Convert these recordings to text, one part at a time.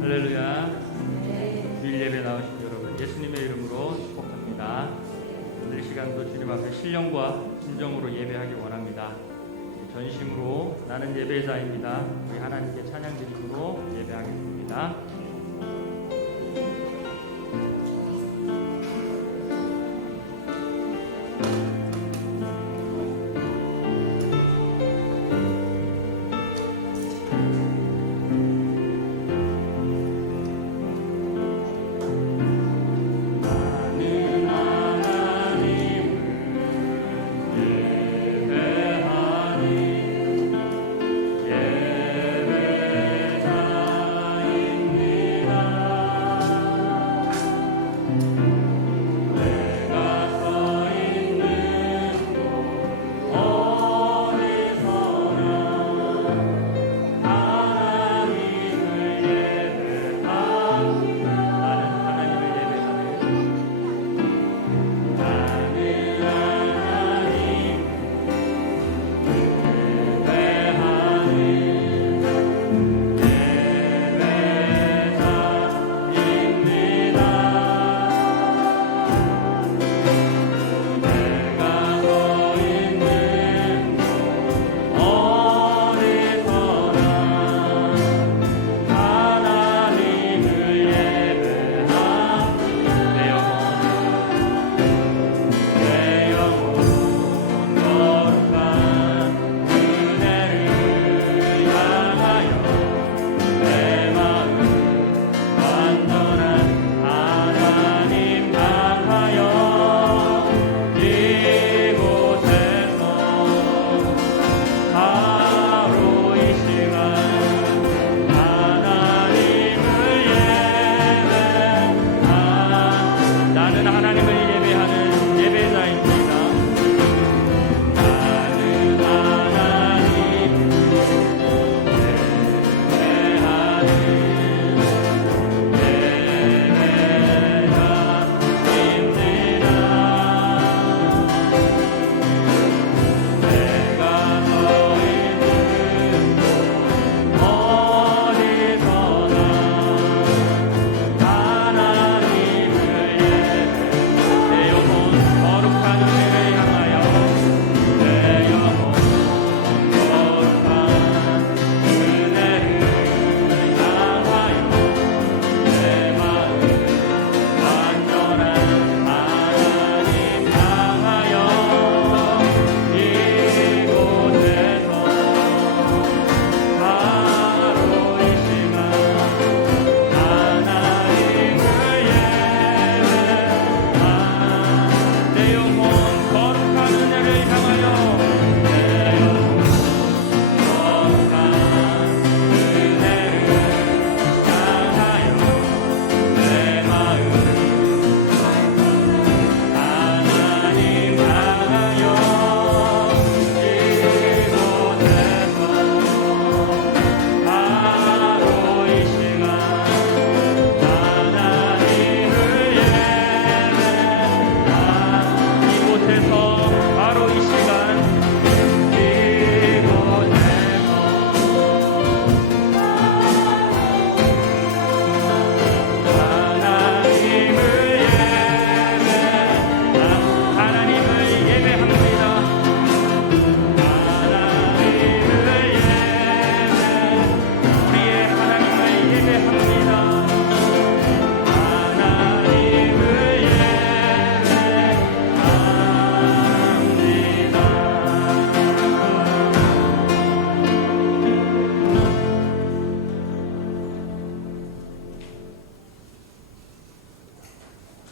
할렐루야. 주일 예배 나오신 여러분 예수님의 이름으로 축복합니다. 오늘 시간도 주님 앞에 신령과 진정으로 예배하기 원합니다. 전심으로 나는 예배자입니다. 우리 하나님께 찬양 드림으로 예배하겠습니다.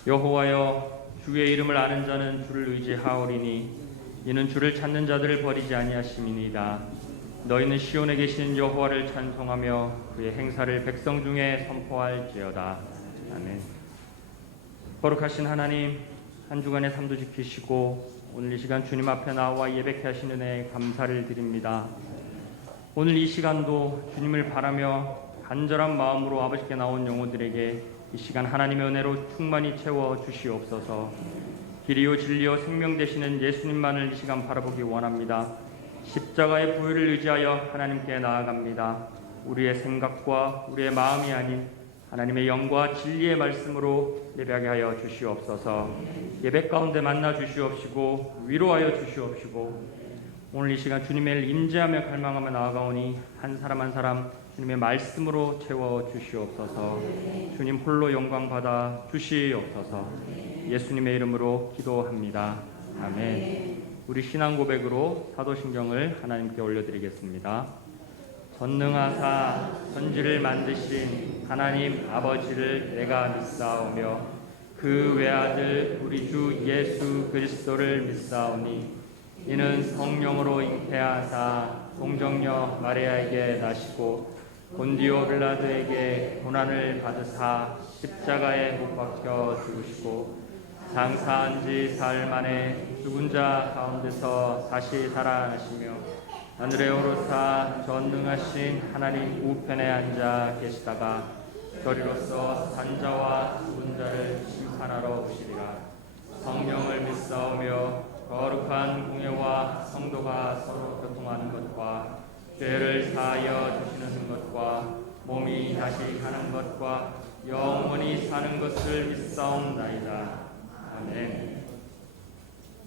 여호와여, 주의 이름을 아는 자는 주를 의지하오리니 이는 주를 찾는 자들을 버리지 아니하심이니이다. 너희는 시온에 계신 여호와를 찬송하며 그의 행사를 백성 중에 선포할지어다. 아멘. 거룩하신 하나님, 한 주간의 삶도 지키시고 오늘 이 시간 주님 앞에 나와 예배케 하신 은혜에 감사를 드립니다. 오늘 이 시간도 주님을 바라며 간절한 마음으로 아버지께 나온 영혼들에게 이 시간 하나님의 은혜로 충만히 채워 주시옵소서. 길이요 진리요 생명 되시는 예수님만을 이 시간 바라보기 원합니다. 십자가의 보혈을 의지하여 하나님께 나아갑니다. 우리의 생각과 우리의 마음이 아닌 하나님의 영과 진리의 말씀으로 예배하게 하여 주시옵소서. 예배 가운데 만나 주시옵시고 위로하여 주시옵시고 오늘 이 시간 주님의 임재하며 갈망하며 나아가오니 한 사람 한 사람 주님의 말씀으로 채워 주시옵소서. 주님 홀로 영광 받아 주시옵소서. 예수님의 이름으로 기도합니다. 아멘. 우리 신앙 고백으로 사도신경을 하나님께 올려드리겠습니다. 전능하사 천지를 만드신 하나님 아버지를 내가 믿사오며 그 외아들 우리 주 예수 그리스도를 믿사오니 이는 성령으로 잉태하사 동정녀 마리아에게 나시고 본디오 빌라도에게 고난을 받으사 십자가에 못 박혀 죽으시고 장사한 지 사흘 만에 죽은 자 가운데서 다시 살아나시며 하늘에 오르사 전능하신 하나님 우편에 앉아 계시다가 저리로서 산자와 죽은 자를 심판하러 오시리라. 성령을 믿사오며 거룩한 공예와 성도가 서로 교통하는 것과 죄를 사하여 주시는 것과 몸이 다시 가는 것과 영원히 사는 것을 믿사옵나이다. 아멘.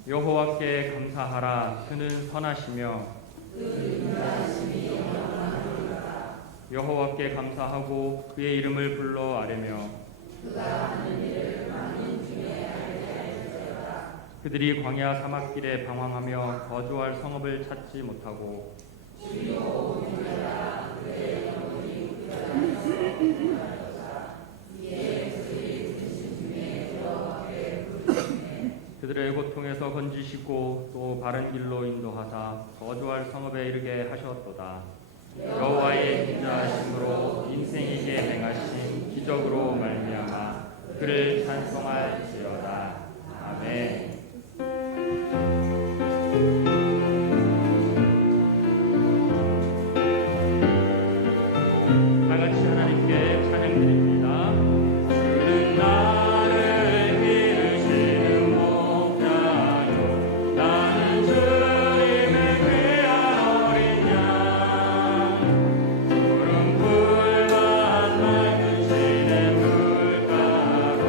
여호와께 감사하라. 그는 선하시며 여호와께 감사하고 그의 이름을 불러 아뢰며 그들이 광야 사막길에 방황하며 거주할 성읍을 찾지 못하고 그들의 고통에서 건지시고 또 바른 길로 인도하사 거주할 성읍에 이르게 하셨도다. 여호와의 인자하심으로 인생에게 행하신 기적으로 말미암아 그를 찬송할지어다. 아멘. 다 같이 하나님께 찬양드립니다. 그는 나를 기르시는 목자요 나는 주님의 귀한 어린 양 푸른 풀밭 맑은 시냇 물가로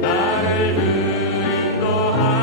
나를 늘 인도하시네.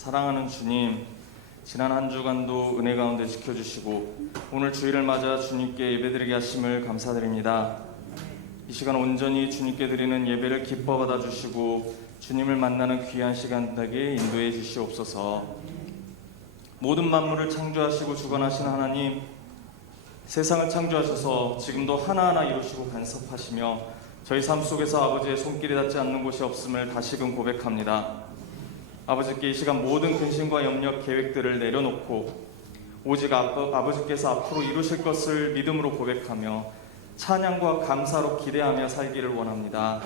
사랑하는 주님, 지난 한 주간도 은혜 가운데 지켜주시고 오늘 주일을 맞아 주님께 예배드리게 하심을 감사드립니다. 이 시간 온전히 주님께 드리는 예배를 기뻐 받아주시고 주님을 만나는 귀한 시간 되게 인도해 주시옵소서. 모든 만물을 창조하시고 주관하신 하나님, 세상을 창조하셔서 지금도 하나하나 이루시고 간섭하시며 저희 삶 속에서 아버지의 손길이 닿지 않는 곳이 없음을 다시금 고백합니다. 아버지께 이 시간 모든 근심과 염려, 계획들을 내려놓고 오직 아버지께서 앞으로 이루실 것을 믿음으로 고백하며 찬양과 감사로 기대하며 살기를 원합니다.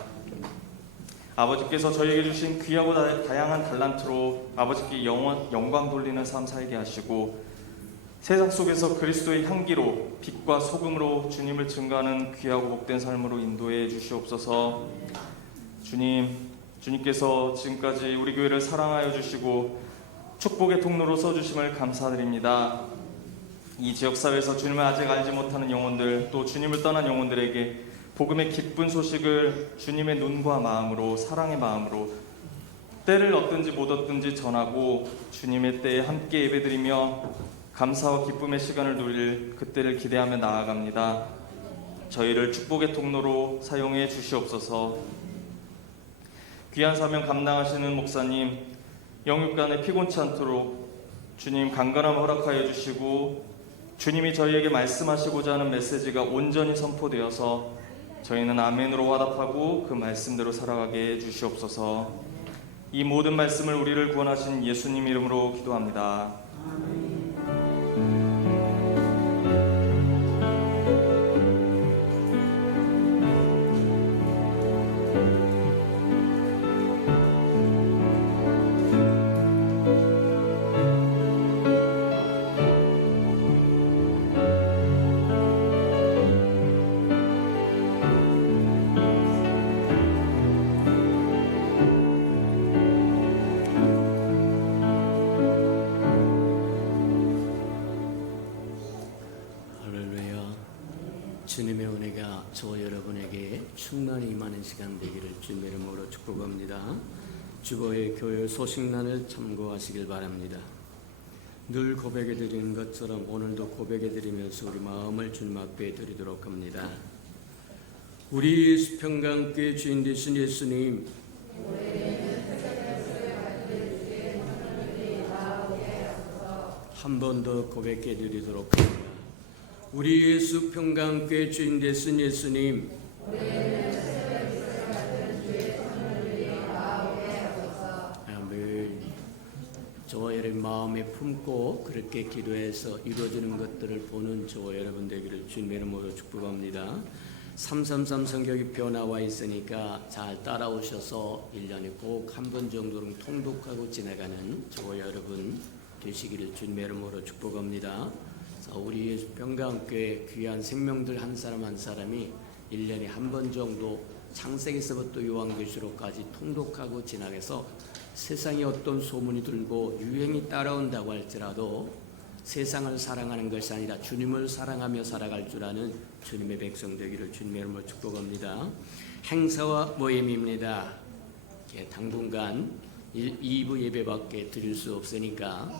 아버지께서 저희에게 주신 귀하고 다양한 달란트로 아버지께 영광 돌리는 삶 살게 하시고 세상 속에서 그리스도의 향기로 빛과 소금으로 주님을 증거하는 귀하고 복된 삶으로 인도해 주시옵소서. 주님께서 지금까지 우리 교회를 사랑하여 주시고 축복의 통로로 써주심을 감사드립니다. 이 지역사회에서 주님을 아직 알지 못하는 영혼들, 또 주님을 떠난 영혼들에게 복음의 기쁜 소식을 주님의 눈과 마음으로, 사랑의 마음으로 때를 얻든지 못 얻든지 전하고 주님의 때에 함께 예배드리며 감사와 기쁨의 시간을 누릴 그때를 기대하며 나아갑니다. 저희를 축복의 통로로 사용해 주시옵소서. 귀한 사명 감당하시는 목사님, 영육간에 피곤치 않도록 주님 강건함 허락하여 주시고 주님이 저희에게 말씀하시고자 하는 메시지가 온전히 선포되어서 저희는 아멘으로 화답하고 그 말씀대로 살아가게 해 주시옵소서. 이 모든 말씀을 우리를 구원하신 예수님 이름으로 기도합니다. 아멘. 주님의 은혜가 저와 여러분에게 충만히 임하는 시간 되기를 주님의 이름으로 축복합니다. 주보의 교회 소식란을 참고하시길 바랍니다. 늘 고백해 드리는 것처럼 오늘도 고백해 드리면서 우리 마음을 주님 앞에 드리도록 합니다. 우리 수평강교회 주인 되신 예수님, 한 번 더 고백해 드리도록 합니다. 우리 예수 평강교회 주인 되신 예수님, 아멘. 저와 여러분 마음에 품고 그렇게 기도해서 이루어지는 것들을 보는 저와 여러분 되기를 주님의 이름으로 축복합니다. 333 성경표 나와 있으니까 잘 따라오셔서 1년에 꼭 한 번 정도는 통독하고 지나가는 저와 여러분 되시기를 주님의 이름으로 축복합니다. 우리 평강교회 귀한 생명들 한 사람 한 사람이 1년에 한 번 정도 창세기서부터 요한계시록까지 통독하고 지나가서 세상에 어떤 소문이 들고 유행이 따라온다고 할지라도 세상을 사랑하는 것이 아니라 주님을 사랑하며 살아갈 줄 아는 주님의 백성 되기를 주님의 이름으로 축복합니다. 행사와 모임입니다. 당분간 2부 예배밖에 드릴 수 없으니까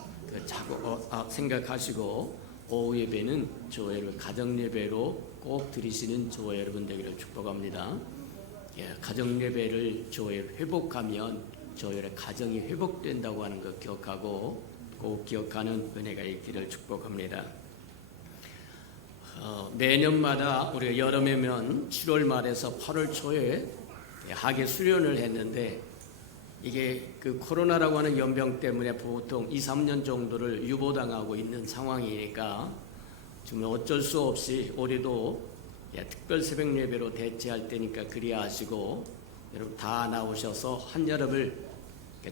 생각하시고 오후 예배는 저와 여러분 가정 예배로 꼭 드리시는 저와 여러분 되기를 축복합니다. 가정 예배를 저와 회복하면 저와 여러분 가정이 회복된다고 하는 것 기억하고 꼭 기억하는 은혜가 있기를 축복합니다. 매년마다 우리가 여름이면 7월 말에서 8월 초에 학예 수련을 했는데 이게 그 코로나라고 하는 연병 때문에 보통 2-3년 정도를 유보당하고 있는 상황이니까 지금 어쩔 수 없이 올해도 특별 새벽 예배로 대체할 때니까 그리야 하시고 여러분 다 나오셔서 한여름을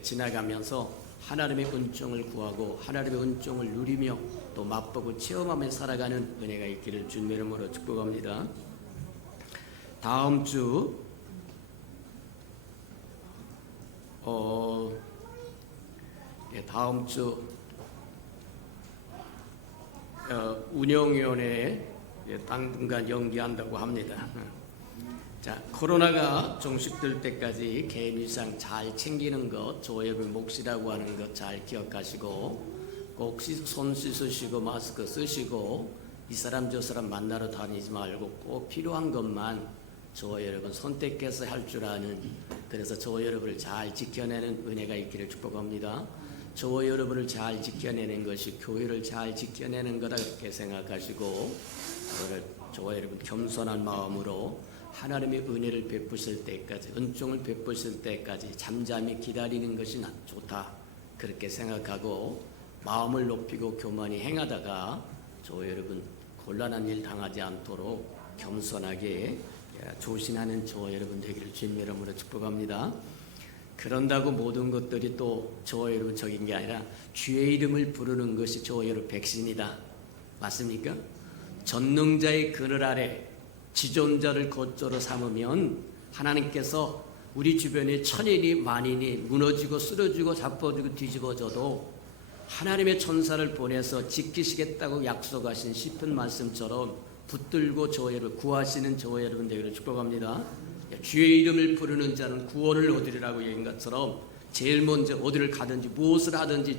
지나가면서 하나님의 은총을 구하고 하나님의 은총을 누리며 또 맛보고 체험하며 살아가는 은혜가 있기를 주님의 이름으로 축복합니다. 다음 주 운영위원회에 당분간 연기한다고 합니다. 자, 코로나가 종식될 때까지 개인 위상 잘 챙기는 것, 조여의 몫이라고 하는 것 잘 기억하시고 꼭 손 씻으시고 마스크 쓰시고 이 사람 저 사람 만나러 다니지 말고 꼭 필요한 것만 저와 여러분 선택해서 할 줄 아는, 그래서 저와 여러분을 잘 지켜내는 은혜가 있기를 축복합니다. 저와 여러분을 잘 지켜내는 것이 교회를 잘 지켜내는 거다 그렇게 생각하시고 저와 여러분 겸손한 마음으로 하나님의 은혜를 베푸실 때까지, 은총을 베푸실 때까지 잠잠히 기다리는 것이 좋다 그렇게 생각하고 마음을 높이고 교만히 행하다가 저와 여러분 곤란한 일 당하지 않도록 겸손하게 조신하는 저와 여러분 되기를 주님의 이름으로 축복합니다. 그런다고 모든 것들이 또 저와 여러분 적인 게 아니라 주의 이름을 부르는 것이 저와 여러분 백신이다. 맞습니까? 전능자의 그늘 아래 지존자를 거처로 삼으면 하나님께서 우리 주변에 천인이 만인이 무너지고 쓰러지고 자빠지고 뒤집어져도 하나님의 천사를 보내서 지키시겠다고 약속하신 시편 말씀처럼 붙들고 저와 여러분 구하시는 저와 여러분 되기를 축복합니다. 주의 이름을 부르는 자는 구원을 얻으리라고 얘기한 것처럼 제일 먼저 어디를 가든지 무엇을 하든지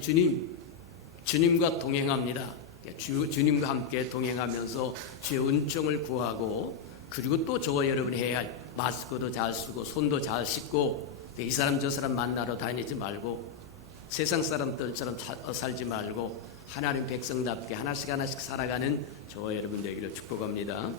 주님과 동행합니다. 주님과 함께 동행하면서 주의 은총을 구하고, 그리고 또 저와 여러분이 해야 할 마스크도 잘 쓰고 손도 잘 씻고 이 사람 저 사람 만나러 다니지 말고 세상 사람들처럼 살지 말고 하나님 백성답게 하나씩 하나씩 살아가는 저와 여러분 되기를 축복합니다.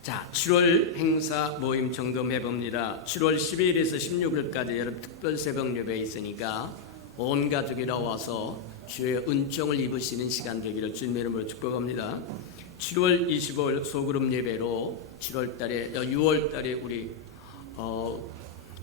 자, 7월 행사 모임 점검해 봅니다. 7월 12일에서 16일까지 여러분 특별 새벽 예배 있으니까 온 가족이 나와서 주의 은총을 입으시는 시간 되기를 주님의 이름으로 축복합니다. 7월 25일 소그룹 예배로 6월 달에 우리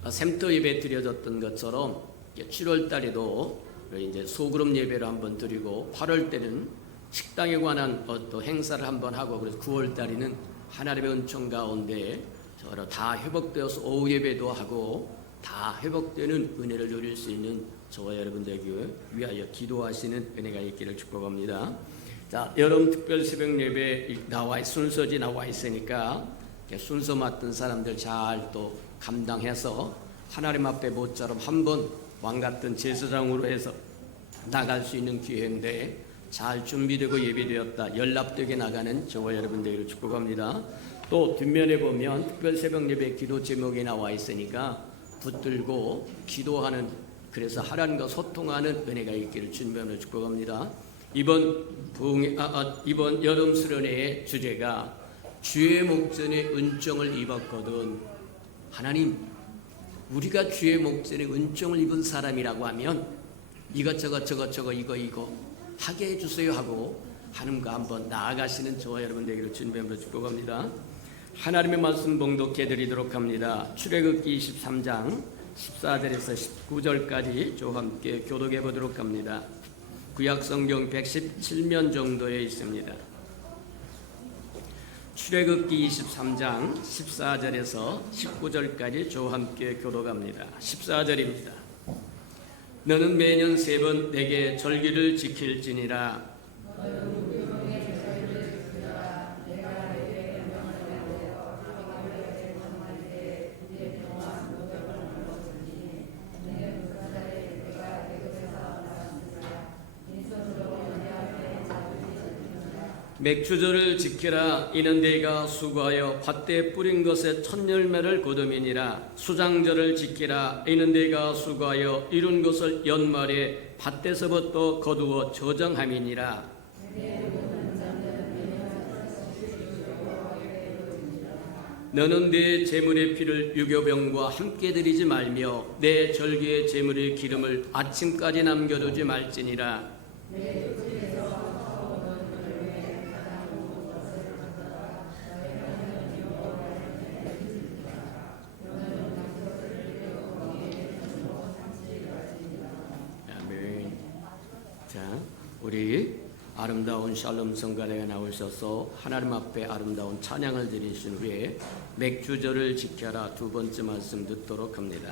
샘터 예배 드려졌던 것처럼 7월 달에도 이제 소그룹 예배를 한번 드리고 8월 때는 식당에 관한 또 행사를 한번 하고, 그래서 9월 달에는 하나님의 은총 가운데 저로 다 회복되어서 오후 예배도 하고 다 회복되는 은혜를 누릴 수 있는 저와 여러분들에게 위하여 기도하시는 은혜가 있기를 축복합니다. 자, 여름 특별 새벽 예배 순서지 나와 있으니까 순서 맡은 사람들 잘 또 감당해서 하나님 앞에 모처럼 한번 왕 같은 제사장으로 해서 나갈 수 있는 기회인데 잘 준비되고 예비되었다 연락되게 나가는 저와 여러분들을 축복합니다. 또 뒷면에 보면 특별 새벽 예배 기도 제목이 나와 있으니까 붙들고 기도하는, 그래서 하나님과 소통하는 은혜가 있기를 주님으로 축복합니다. 이번 여름 수련회의 주제가 주의 목전에 은총을 입었거든. 하나님, 우리가 주의 목전에 은총을 입은 사람이라고 하면 이것저것 이거 하게 해주세요 하고 하나님과 한번 나아가시는 저와 여러분 되기를 주님으로 축복합니다. 하나님의 말씀 봉독해 드리도록 합니다. 출애굽기 23장 14절에서 19절까지 저와 함께 교독해 보도록 합니다. 구약성경 117면 정도에 있습니다. 출애굽기 23장 14절에서 19절까지 저와 함께 교독합니다. 14절입니다. 너는 매년 3번 내게 절기를 지킬지니라. 맥주절을 지키라. 이는 네가 수고하여 밭에 뿌린 것에 첫 열매를 거둠이니라. 수장절을 지키라. 이는 네가 수고하여 이룬 것을 연말에 밭에서부터 거두어 저장함이니라. 너는 네 제물의 피를 유교병과 함께 드리지 말며 내 절기의 제물의 기름을 아침까지 남겨두지 말지니라. 우리 아름다운 샬롬 성가대가 나오셔서 하나님 앞에 아름다운 찬양을 드리신 후에 맥주절을 지켜라 두 번째 말씀 듣도록 합니다.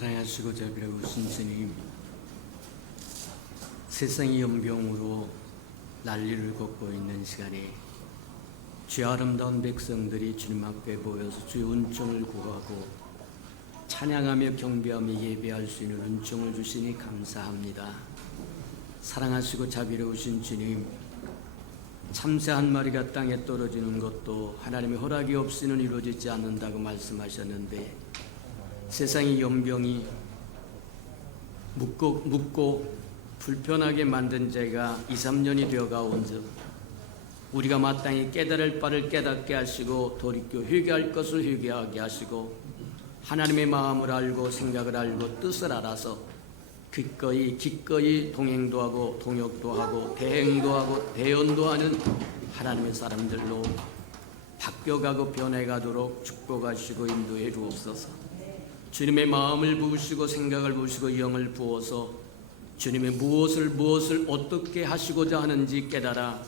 사랑하시고 자비로우신 주님, 세상이 연병으로 난리를 걷고 있는 시간에 주 아름다운 백성들이 주님 앞에 모여서 주의 은총을 구하고 찬양하며 경배하며 예배할 수 있는 은총을 주시니 감사합니다. 사랑하시고 자비로우신 주님, 참새 한 마리가 땅에 떨어지는 것도 하나님의 허락이 없이는 이루어지지 않는다고 말씀하셨는데, 세상의 연병이 묻고 불편하게 만든 죄가 2, 3년이 되어가온즉 우리가 마땅히 깨달을 바를 깨닫게 하시고 돌이켜 회개할 것을 회개하게 하시고 하나님의 마음을 알고 생각을 알고 뜻을 알아서 기꺼이 동행도 하고 동역도 하고 대행도 하고 대언도 하는 하나님의 사람들로 바뀌어가고 변해가도록 축복하시고 인도해 주옵소서. 주님의 마음을 부으시고 생각을 부으시고 영을 부어서 주님의 무엇을 어떻게 하시고자 하는지 깨달아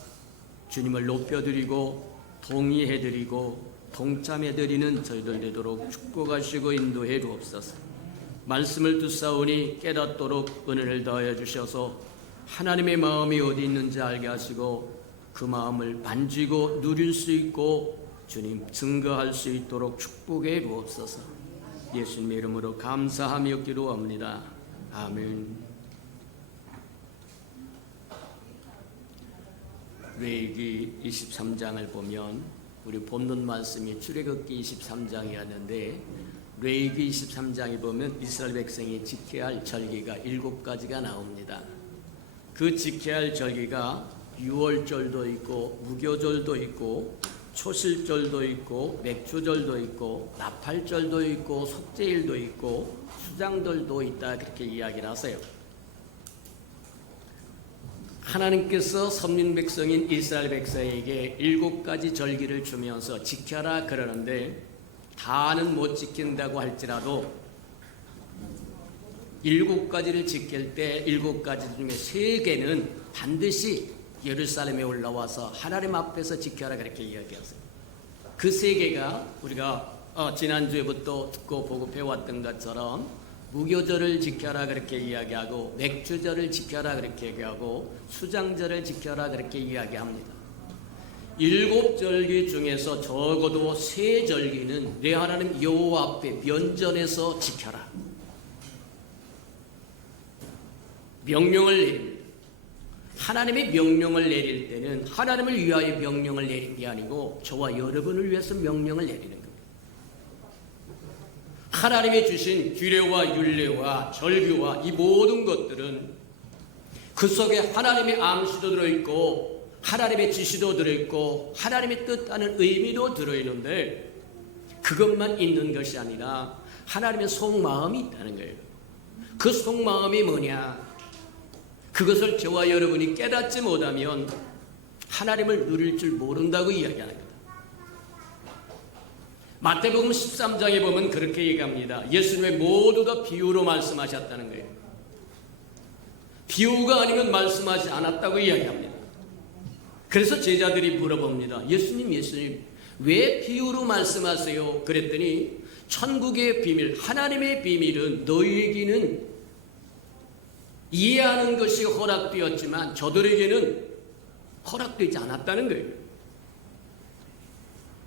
주님을 높여드리고 동의해드리고 동참해드리는 저희들 되도록 축복하시고 인도해 주옵소서. 말씀을 듣사오니 깨닫도록 은혜를 더하여 주셔서 하나님의 마음이 어디 있는지 알게 하시고 그 마음을 만지고 누릴 수 있고 주님 증거할 수 있도록 축복해 주옵소서. 예수님의 이름으로 감사하며 기도합니다. 아멘. 레위기 23장을 보면 우리 본문 말씀이 출애굽기 23장이었는데 레위기 23장에 보면 이스라엘 백성이 지켜야 할 절기가 7가지가 나옵니다. 그 지켜야 할 절기가 유월절도 있고 무교절도 있고 초실절도 있고 맥주절도 있고 나팔절도 있고 속죄일도 있고 수장절도 있다, 그렇게 이야기를 하세요. 하나님께서 선민 백성인 이스라엘 백성에게 7가지 절기를 주면서 지켜라 그러는데 다는 못 지킨다고 할지라도 7가지를 지킬 때 7가지 중에 3개는 반드시 예루살렘에 올라와서 하나님 앞에서 지켜라, 그렇게 이야기하세요. 그 3개가 우리가 지난주에부터 듣고 보고 배웠던 것처럼 무교절을 지켜라 그렇게 이야기하고 맥주절을 지켜라 그렇게 얘기하고 수장절을 지켜라 그렇게 이야기합니다. 7절기 중에서 적어도 3절기는 내 하나님 여호와 앞에 면전에서 지켜라. 명령을 내립니다. 하나님의 명령을 내릴 때는 하나님을 위하여 명령을 내린 게 아니고 저와 여러분을 위해서 명령을 내리는 겁니다. 하나님이 주신 규례와 율례와 절규와 이 모든 것들은 그 속에 하나님의 암시도 들어있고 하나님의 지시도 들어있고 하나님의 뜻하는 의미도 들어있는데 그것만 있는 것이 아니라 하나님의 속마음이 있다는 거예요. 그 속마음이 뭐냐? 그것을 저와 여러분이 깨닫지 못하면 하나님을 누릴 줄 모른다고 이야기하는 겁니다. 마태복음 13장에 보면 그렇게 얘기합니다. 예수님의 모두 다 비유로 말씀하셨다는 거예요. 비유가 아니면 말씀하지 않았다고 이야기합니다. 그래서 제자들이 물어봅니다. 예수님 왜 비유로 말씀하세요? 그랬더니 천국의 비밀, 하나님의 비밀은 너희에게는 이해하는 것이 허락되었지만 저들에게는 허락되지 않았다는 거예요.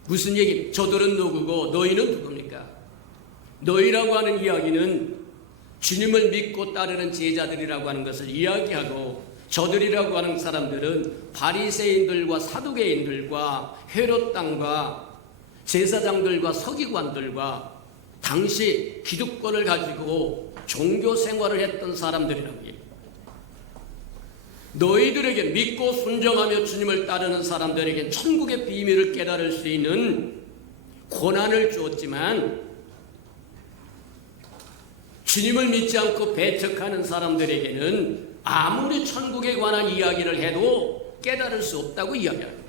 무슨 얘기? 저들은 누구고 너희는 누굽니까? 너희라고 하는 이야기는 주님을 믿고 따르는 제자들이라고 하는 것을 이야기하고 저들이라고 하는 사람들은 바리새인들과 사두개인들과 헤롯 당과 제사장들과 서기관들과 당시 기득권을 가지고 종교 생활을 했던 사람들이라고 해요. 너희들에게 믿고 순종하며 주님을 따르는 사람들에게 천국의 비밀을 깨달을 수 있는 권한을 주었지만 주님을 믿지 않고 배척하는 사람들에게는 아무리 천국에 관한 이야기를 해도 깨달을 수 없다고 이야기합니다.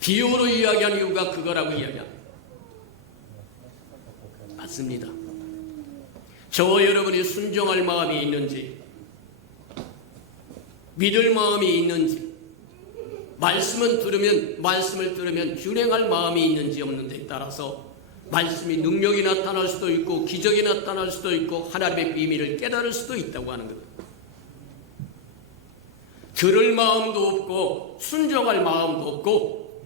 비유로 이야기한 이유가 그거라고 이야기합니다. 맞습니다. 저와 여러분이 순종할 마음이 있는지 믿을 마음이 있는지 말씀을 들으면 준행할 마음이 있는지 없는 데에 따라서 말씀이 능력이 나타날 수도 있고 기적이 나타날 수도 있고 하나님의 비밀을 깨달을 수도 있다고 하는 것. 들을 마음도 없고 순종할 마음도 없고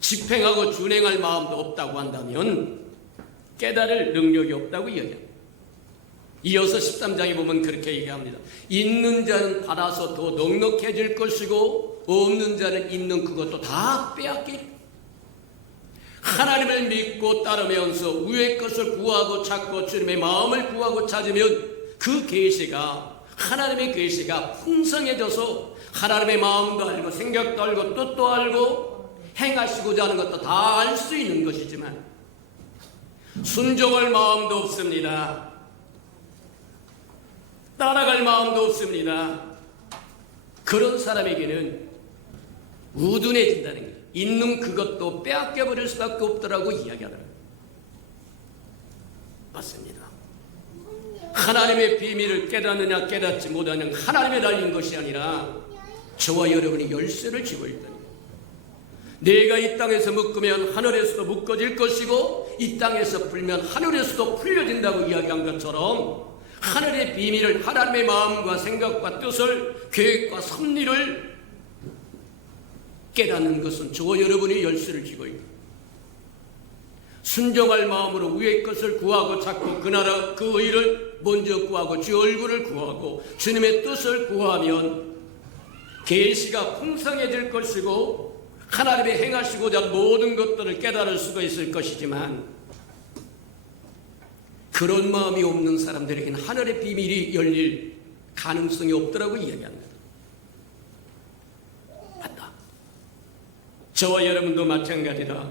집행하고 준행할 마음도 없다고 한다면 깨달을 능력이 없다고 이야기합니다. 이어서 13장에 보면 그렇게 얘기합니다. 있는 자는 받아서 더 넉넉해질 것이고 없는 자는 있는 그것도 다 빼앗기리. 하나님을 믿고 따르면서 위의 것을 구하고 찾고 주님의 마음을 구하고 찾으면 그 계시가 하나님의 계시가 풍성해져서 하나님의 마음도 알고 생각도 알고 뜻도 알고 행하시고자 하는 것도 다 알 수 있는 것이지만 순종할 마음도 없습니다. 따라갈 마음도 없습니다. 그런 사람에게는 우둔해진다는 거예요. 있는 그것도 빼앗겨버릴 수밖에 없더라고 이야기하더라고요. 맞습니다. 하나님의 비밀을 깨닫느냐 깨닫지 못하느냐 하나님에 달린 것이 아니라 저와 여러분이 열쇠를 쥐고 있다니. 내가 이 땅에서 묶으면 하늘에서도 묶어질 것이고 이 땅에서 풀면 하늘에서도 풀려진다고 이야기한 것처럼 하늘의 비밀을 하나님의 마음과 생각과 뜻을 계획과 섭리를 깨닫는 것은 저와 여러분이 열쇠를 쥐고 있다. 순종할 마음으로 위의 것을 구하고 찾고 그 나라 그 의를 먼저 구하고 주 얼굴을 구하고 주님의 뜻을 구하면 계시가 풍성해질 것이고 하나님의 행하시고자 하는 모든 것들을 깨달을 수가 있을 것이지만 그런 마음이 없는 사람들에게는 하늘의 비밀이 열릴 가능성이 없더라고 이야기합니다. 맞다. 저와 여러분도 마찬가지다.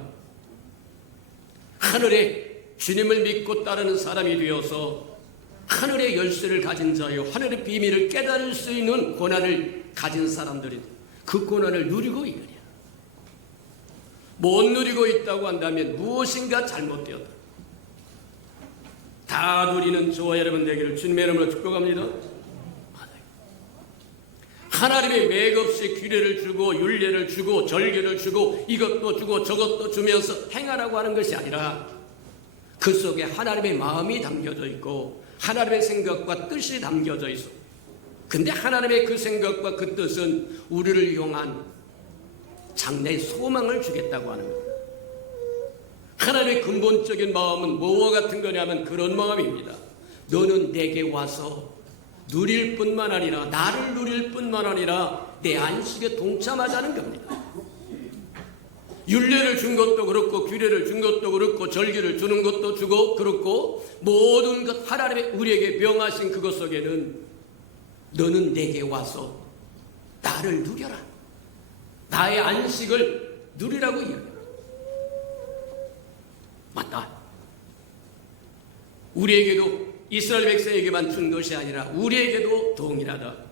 하늘에 주님을 믿고 따르는 사람이 되어서 하늘의 열쇠를 가진 자요 하늘의 비밀을 깨달을 수 있는 권한을 가진 사람들이 그 권한을 누리고 있느냐. 못 누리고 있다고 한다면 무엇인가 잘못되었다. 다 누리는 저와 여러분 되기를 주님의 이름으로 축복합니다. 하나님의 맥없이 규례를 주고 율례를 주고 절개를 주고 이것도 주고 저것도 주면서 행하라고 하는 것이 아니라 그 속에 하나님의 마음이 담겨져 있고 하나님의 생각과 뜻이 담겨져 있어. 근데 하나님의 그 생각과 그 뜻은 우리를 향한 장래의 소망을 주겠다고 하는 거예요. 하나님의 근본적인 마음은 뭐와 같은 거냐면 그런 마음입니다. 너는 내게 와서 누릴 뿐만 아니라 나를 누릴 뿐만 아니라 내 안식에 동참하자는 겁니다. 율례를 준 것도 그렇고 규례를 준 것도 그렇고 절기를 주는 것도 주고 그렇고 모든 것 하나님의 우리에게 명하신 그것 속에는 너는 내게 와서 나를 누려라. 나의 안식을 누리라고 이야기합니다. 맞다. 우리에게도 이스라엘 백성에게만 준 것이 아니라 우리에게도 동일하다.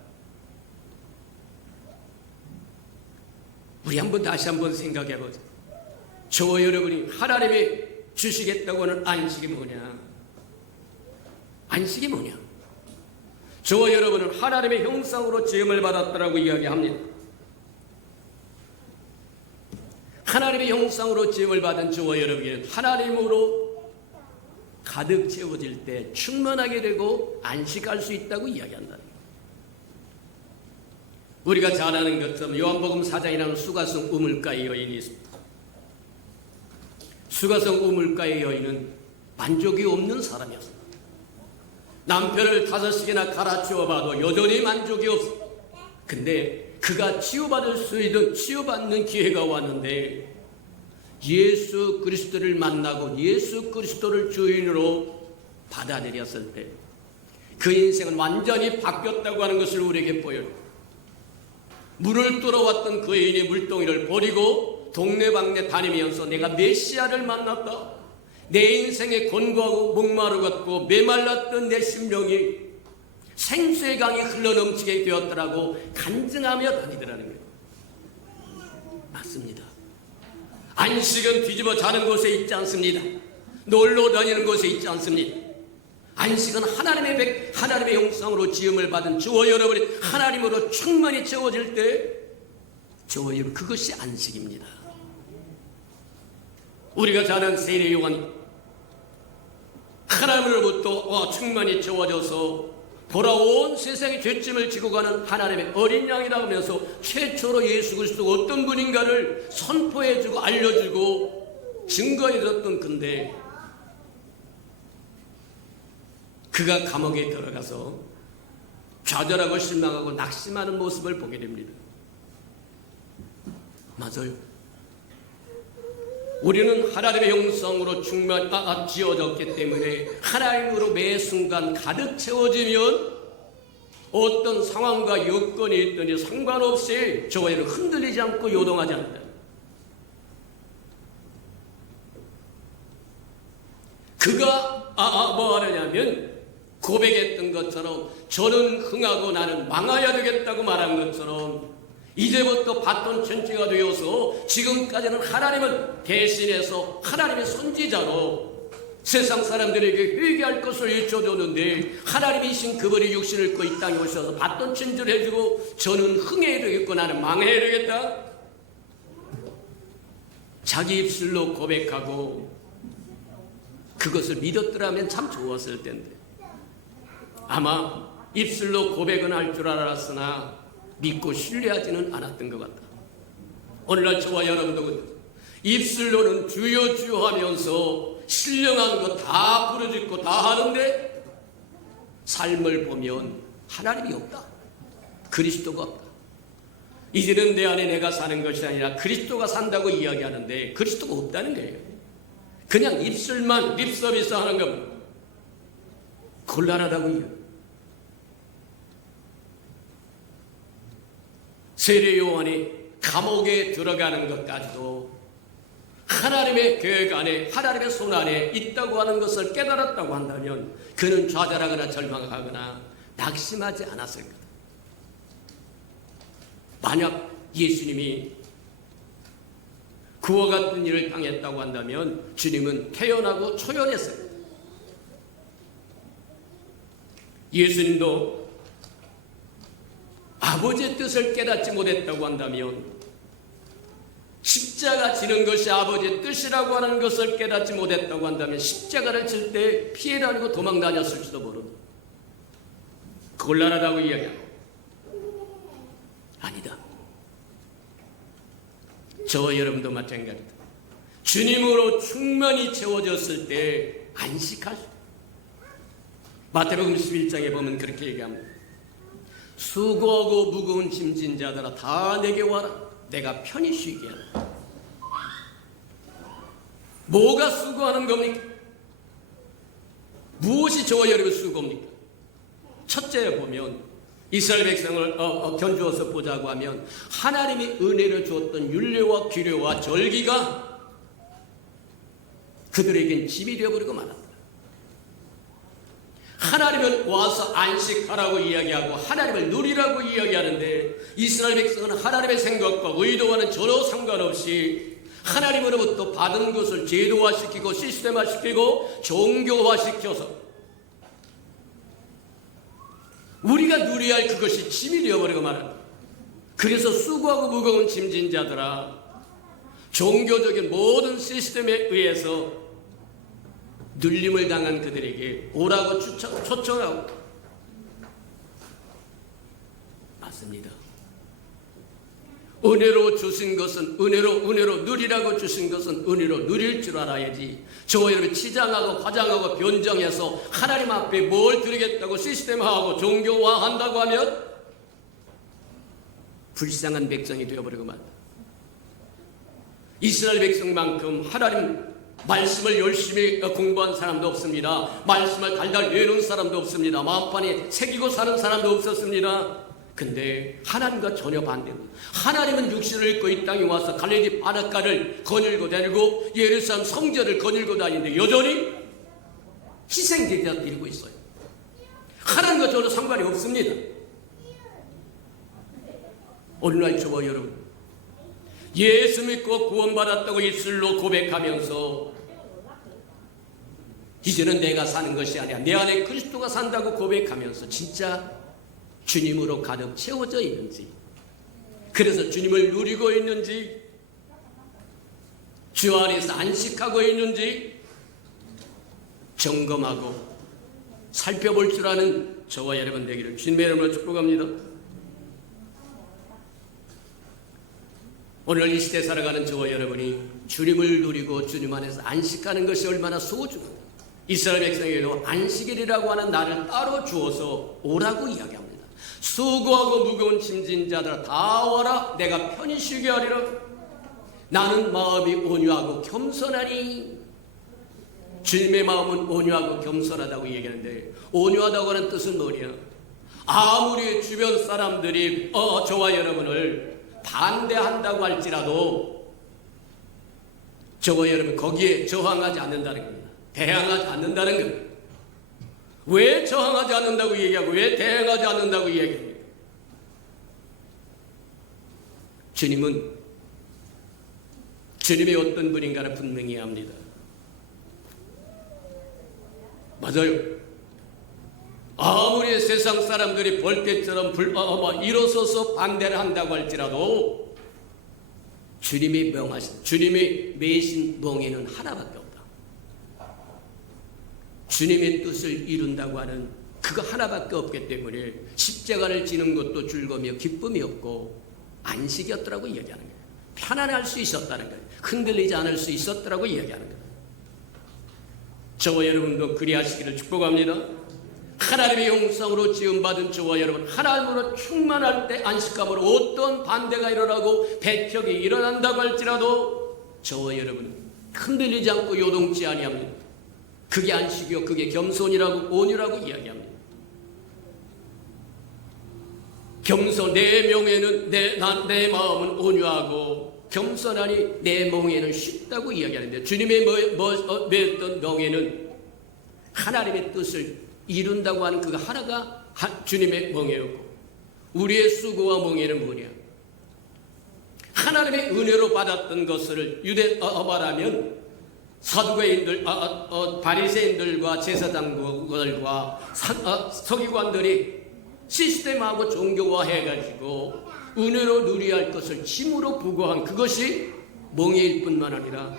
우리 다시 한번 생각해 보자. 저와 여러분이 하나님이 주시겠다고 하는 안식이 뭐냐? 안식이 뭐냐? 저와 여러분은 하나님의 형상으로 지음을 받았다라고 이야기합니다. 하나님의 형상으로 지음을 받은 저와 여러분에게는 하나님으로 가득 채워질 때 충만하게 되고 안식할 수 있다고 이야기한다. 우리가 잘 아는 것처럼 요한복음 4장이라는 수가성 우물가의 여인이 있습니다. 수가성 우물가의 여인은 만족이 없는 사람이었습니다. 남편을 5씩이나 갈아치워봐도 여전히 만족이 없어. 근데 그가 치유받을 수 있는 치유받는 기회가 왔는데 예수 그리스도를 만나고 예수 그리스도를 주인으로 받아들였을 때 그 인생은 완전히 바뀌었다고 하는 것을 우리에게 보여요. 물을 뚫어왔던 그 여인이 물동이를 버리고 동네방네 다니면서 내가 메시아를 만났다. 내 인생에 곤고하고 목마르고 메말랐던 내 심령이 생수의 강이 흘러넘치게 되었더라고 간증하며 다니더라는 거예요. 맞습니다. 안식은 뒤집어 자는 곳에 있지 않습니다. 놀러 다니는 곳에 있지 않습니다. 안식은 하나님의 형상으로 지음을 받은 저와 여러분이 하나님으로 충만히 채워질 때 저와 여러분 그것이 안식입니다. 우리가 잘 아는 세례요한 하나님으로부터 충만히 채워져서 돌아온 세상의 죄짐을 지고 가는 하나님의 어린 양이라고 하면서 최초로 예수 그리스도가 어떤 분인가를 선포해주고 알려주고 증거해줬던 건데, 그가 감옥에 들어가서 좌절하고 실망하고 낙심하는 모습을 보게 됩니다. 맞아요. 우리는 하나님의 형상으로 지어졌기 때문에 하나님으로 매 순간 가득 채워지면 어떤 상황과 여건이 있든지 상관없이 저희를 흔들리지 않고 요동하지 않는다. 그가 뭐 하느냐면 고백했던 것처럼 저는 흥하고 나는 망하여야 되겠다고 말한 것처럼 이제부터 바톤 천지가 되어서 지금까지는 하나님을 대신해서 하나님의 선지자로 세상 사람들에게 회개할 것을 일춰줬는데, 하나님이신 그분이 육신을 입고 이 땅에 오셔서 바톤 천지를 해주고 저는 흥해야 되겠고 나는 망해야 되겠다, 자기 입술로 고백하고 그것을 믿었더라면 참 좋았을 텐데, 아마 입술로 고백은 할 줄 알았으나 믿고 신뢰하지는 않았던 것 같다. 오늘날 저와 여러분도 입술로는 주여 주여 하면서 신령한 거 다 부르짖고 다 하는데 삶을 보면 하나님이 없다, 그리스도가 없다. 이제는 내 안에 내가 사는 것이 아니라 그리스도가 산다고 이야기하는데 그리스도가 없다는 거예요. 그냥 입술만 립서비스 하는 겁니다. 곤란하다고요. 세례 요한이 감옥에 들어가는 것까지도 하나님의 계획 안에, 하나님의 손 안에 있다고 하는 것을 깨달았다고 한다면 그는 좌절하거나 절망하거나 낙심하지 않았을 거다. 만약 예수님이 그와 같은 일을 당했다고 한다면 주님은 태연하고 초연했어요. 예수님도 아버지의 뜻을 깨닫지 못했다고 한다면, 십자가 지는 것이 아버지의 뜻이라고 하는 것을 깨닫지 못했다고 한다면 십자가를 질 때 피해 다니고 도망 다녔을지도 모른다. 곤란하다고 이야기하고, 아니다. 저와 여러분도 마찬가지다. 주님으로 충만히 채워졌을 때 안식할 수 있다. 마태복음 11장에 보면 그렇게 얘기합니다. 수고하고 무거운 짐진 자들아 다 내게 와라, 내가 편히 쉬게 하라. 뭐가 수고하는 겁니까? 무엇이 저와 여러분 수고입니까? 첫째 보면 이스라엘 백성을 견주어서 보자고 하면 하나님이 은혜를 주었던 율례와 규례와 절기가 그들에겐 짐이 되어버리고 말았다. 하나님은 와서 안식하라고 이야기하고 하나님을 누리라고 이야기하는데, 이스라엘 백성은 하나님의 생각과 의도와는 전혀 상관없이 하나님으로부터 받은 것을 제도화시키고 시스템화시키고 종교화시켜서 우리가 누려야 할 그것이 짐이 되어버리고 말한다. 그래서 수고하고 무거운 짐진 자들아, 종교적인 모든 시스템에 의해서 눌림을 당한 그들에게 오라고 초청하고, 맞습니다. 은혜로 주신 것은 은혜로 누리라고 주신 것은 은혜로 누릴 줄 알아야지, 저와 여러분 치장하고 화장하고 변정해서 하나님 앞에 뭘 드리겠다고 시스템화하고 종교화한다고 하면 불쌍한 백성이 되어버리고 말다. 이스라엘 백성만큼 하나님 말씀을 열심히 공부한 사람도 없습니다. 말씀을 달달 외우는 사람도 없습니다. 마음판에 새기고 사는 사람도 없었습니다. 근데 하나님과 전혀 반대로, 하나님은 육신을 입고 이 땅에 와서 갈릴리 바닷가를 거닐고 다니고 예루살렘 성전을 거닐고 다니는데 여전히 희생제자 드리고 있어요. 하나님과 전혀 상관이 없습니다. 오늘날 저와 여러분, 예수 믿고 구원받았다고 입술로 고백하면서 이제는 내가 사는 것이 아니라 내 안에 그리스도가 산다고 고백하면서 진짜 주님으로 가득 채워져 있는지, 그래서 주님을 누리고 있는지, 주 안에서 안식하고 있는지, 점검하고 살펴볼 줄 아는 저와 여러분 되기를 주님의 이름으로 축복합니다. 오늘 이 시대 살아가는 저와 여러분이 주님을 누리고 주님 안에서 안식하는 것이 얼마나 소중한가. 이스라엘 백성에게도 안식일이라고 하는 날을 따로 주어서 오라고 이야기합니다. 수고하고 무거운 짐진 자들아 다 와라, 내가 편히 쉬게 하리라. 나는 마음이 온유하고 겸손하니. 주님의 마음은 온유하고 겸손하다고 얘기하는데, 온유하다고 하는 뜻은 뭐냐? 아무리 주변 사람들이 저와 여러분을 반대한다고 할지라도 저와 여러분 거기에 저항하지 않는다는 겁니다. 대항하지 않는다는 겁니다. 왜 저항하지 않는다고 얘기하고 왜 대항하지 않는다고 얘기합니까? 주님은 주님이 어떤 분인가를 분명히 합니다. 맞아요. 아무리 세상 사람들이 볼 때처럼 일어서서 반대를 한다고 할지라도 주님이 명하신, 주님이 매신 멍에는 하나밖에 없다. 주님의 뜻을 이룬다고 하는 그거 하나밖에 없기 때문에 십자가를 지는 것도 즐거움이요 기쁨이 없고 안식이었더라고 이야기하는 거예요. 편안할 수 있었다는 거예요. 흔들리지 않을 수 있었더라고 이야기하는 거예요. 저와 여러분도 그리하시기를 축복합니다. 하나님의 형상으로 지음받은 저와 여러분, 하나님으로 충만할 때 안식감으로 어떤 반대가 일어나고 배척이 일어난다고 할지라도 저와 여러분 흔들리지 않고 요동치 아니합니다. 그게 안식이요, 그게 겸손이라고 온유라고 이야기합니다. 겸손, 내 명예는 내 마음은 온유하고 겸손하니 내 멍에는 쉽다고 이야기하는데, 주님의 맺었던 멍에는 하나님의 뜻을 이룬다고 하는 그 하나가 주님의 멍에였고, 우리의 수고와 멍에는 뭐냐? 하나님의 은혜로 받았던 것을 말하면 사두개인들, 바리새인들과 제사장들과 서기관들이 시스템하고 종교화해가지고 은혜로 누려야 할 것을 짐으로 부과한 그것이 멍에일 뿐만 아니라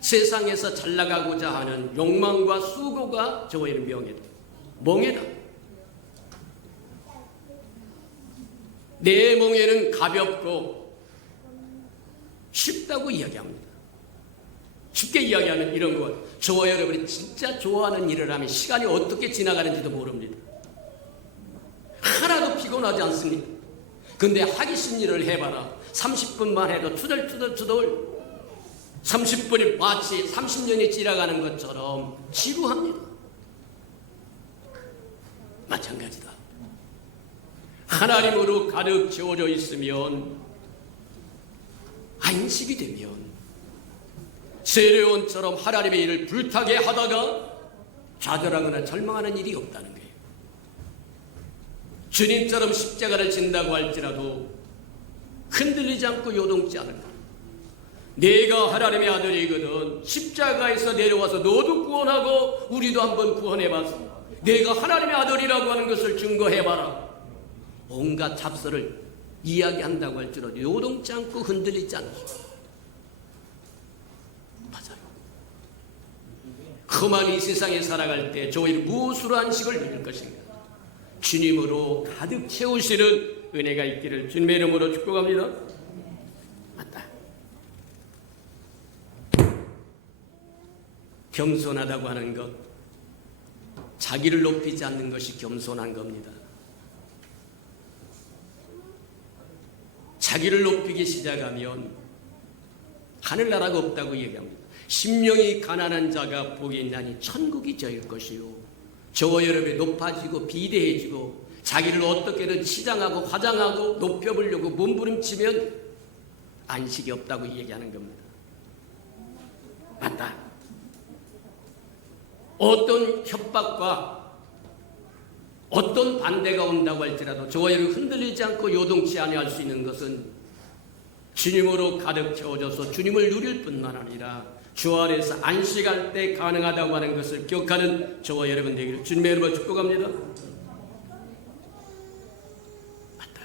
세상에서 잘 나가고자 하는 욕망과 수고가 저와 이런 명예다. 멍에다. 내 멍에는 가볍고 쉽다고 이야기합니다. 쉽게 이야기하면 이런 것, 저와 여러분이 진짜 좋아하는 일을 하면 시간이 어떻게 지나가는지도 모릅니다. 하나도 피곤하지 않습니다. 근데 하기 싫은 일을 해봐라. 30분만 해도 투덜투덜 30분이 마치 30년이 지나가는 것처럼 지루합니다. 마찬가지다. 하나님으로 가득 채워져 있으면 안식이 되면 세례원처럼 하나님의 일을 불타게 하다가 좌절하거나 절망하는 일이 없다는 거예요. 주님처럼 십자가를 진다고 할지라도 흔들리지 않고 요동치 않을 거예요. 내가 하나님의 아들이거든. 십자가에서 내려와서 너도 구원하고 우리도 한번 구원해봤어. 내가 하나님의 아들이라고 하는 것을 증거해봐라. 온갖 잡설을 이야기한다고 할지라도 요동치 않고 흔들리지 않고. 맞아요. 험한 이 세상에 살아갈 때 저희는 무엇으로 안식을 누릴 것인가? 주님으로 가득 채우시는 은혜가 있기를 주님의 이름으로 축복합니다. 맞다. 겸손하다고 하는 것, 자기를 높이지 않는 것이 겸손한 겁니다. 자기를 높이기 시작하면 하늘나라가 없다고 얘기합니다. 심령이 가난한 자가 복이 있나니 천국이 저일 것이요. 저와 여러분이 높아지고 비대해지고 자기를 어떻게든 치장하고 화장하고 높여보려고 몸부림치면 안식이 없다고 얘기하는 겁니다. 맞다. 어떤 협박과 어떤 반대가 온다고 할지라도 저와 여러분 흔들리지 않고 요동치 아니할 수 있는 것은 주님으로 가득 채워져서 주님을 누릴 뿐만 아니라 주 안에서 안식할 때 가능하다고 하는 것을 기억하는 저와 여러분 되기를 주님의 이름으로 축복합니다. 맞다.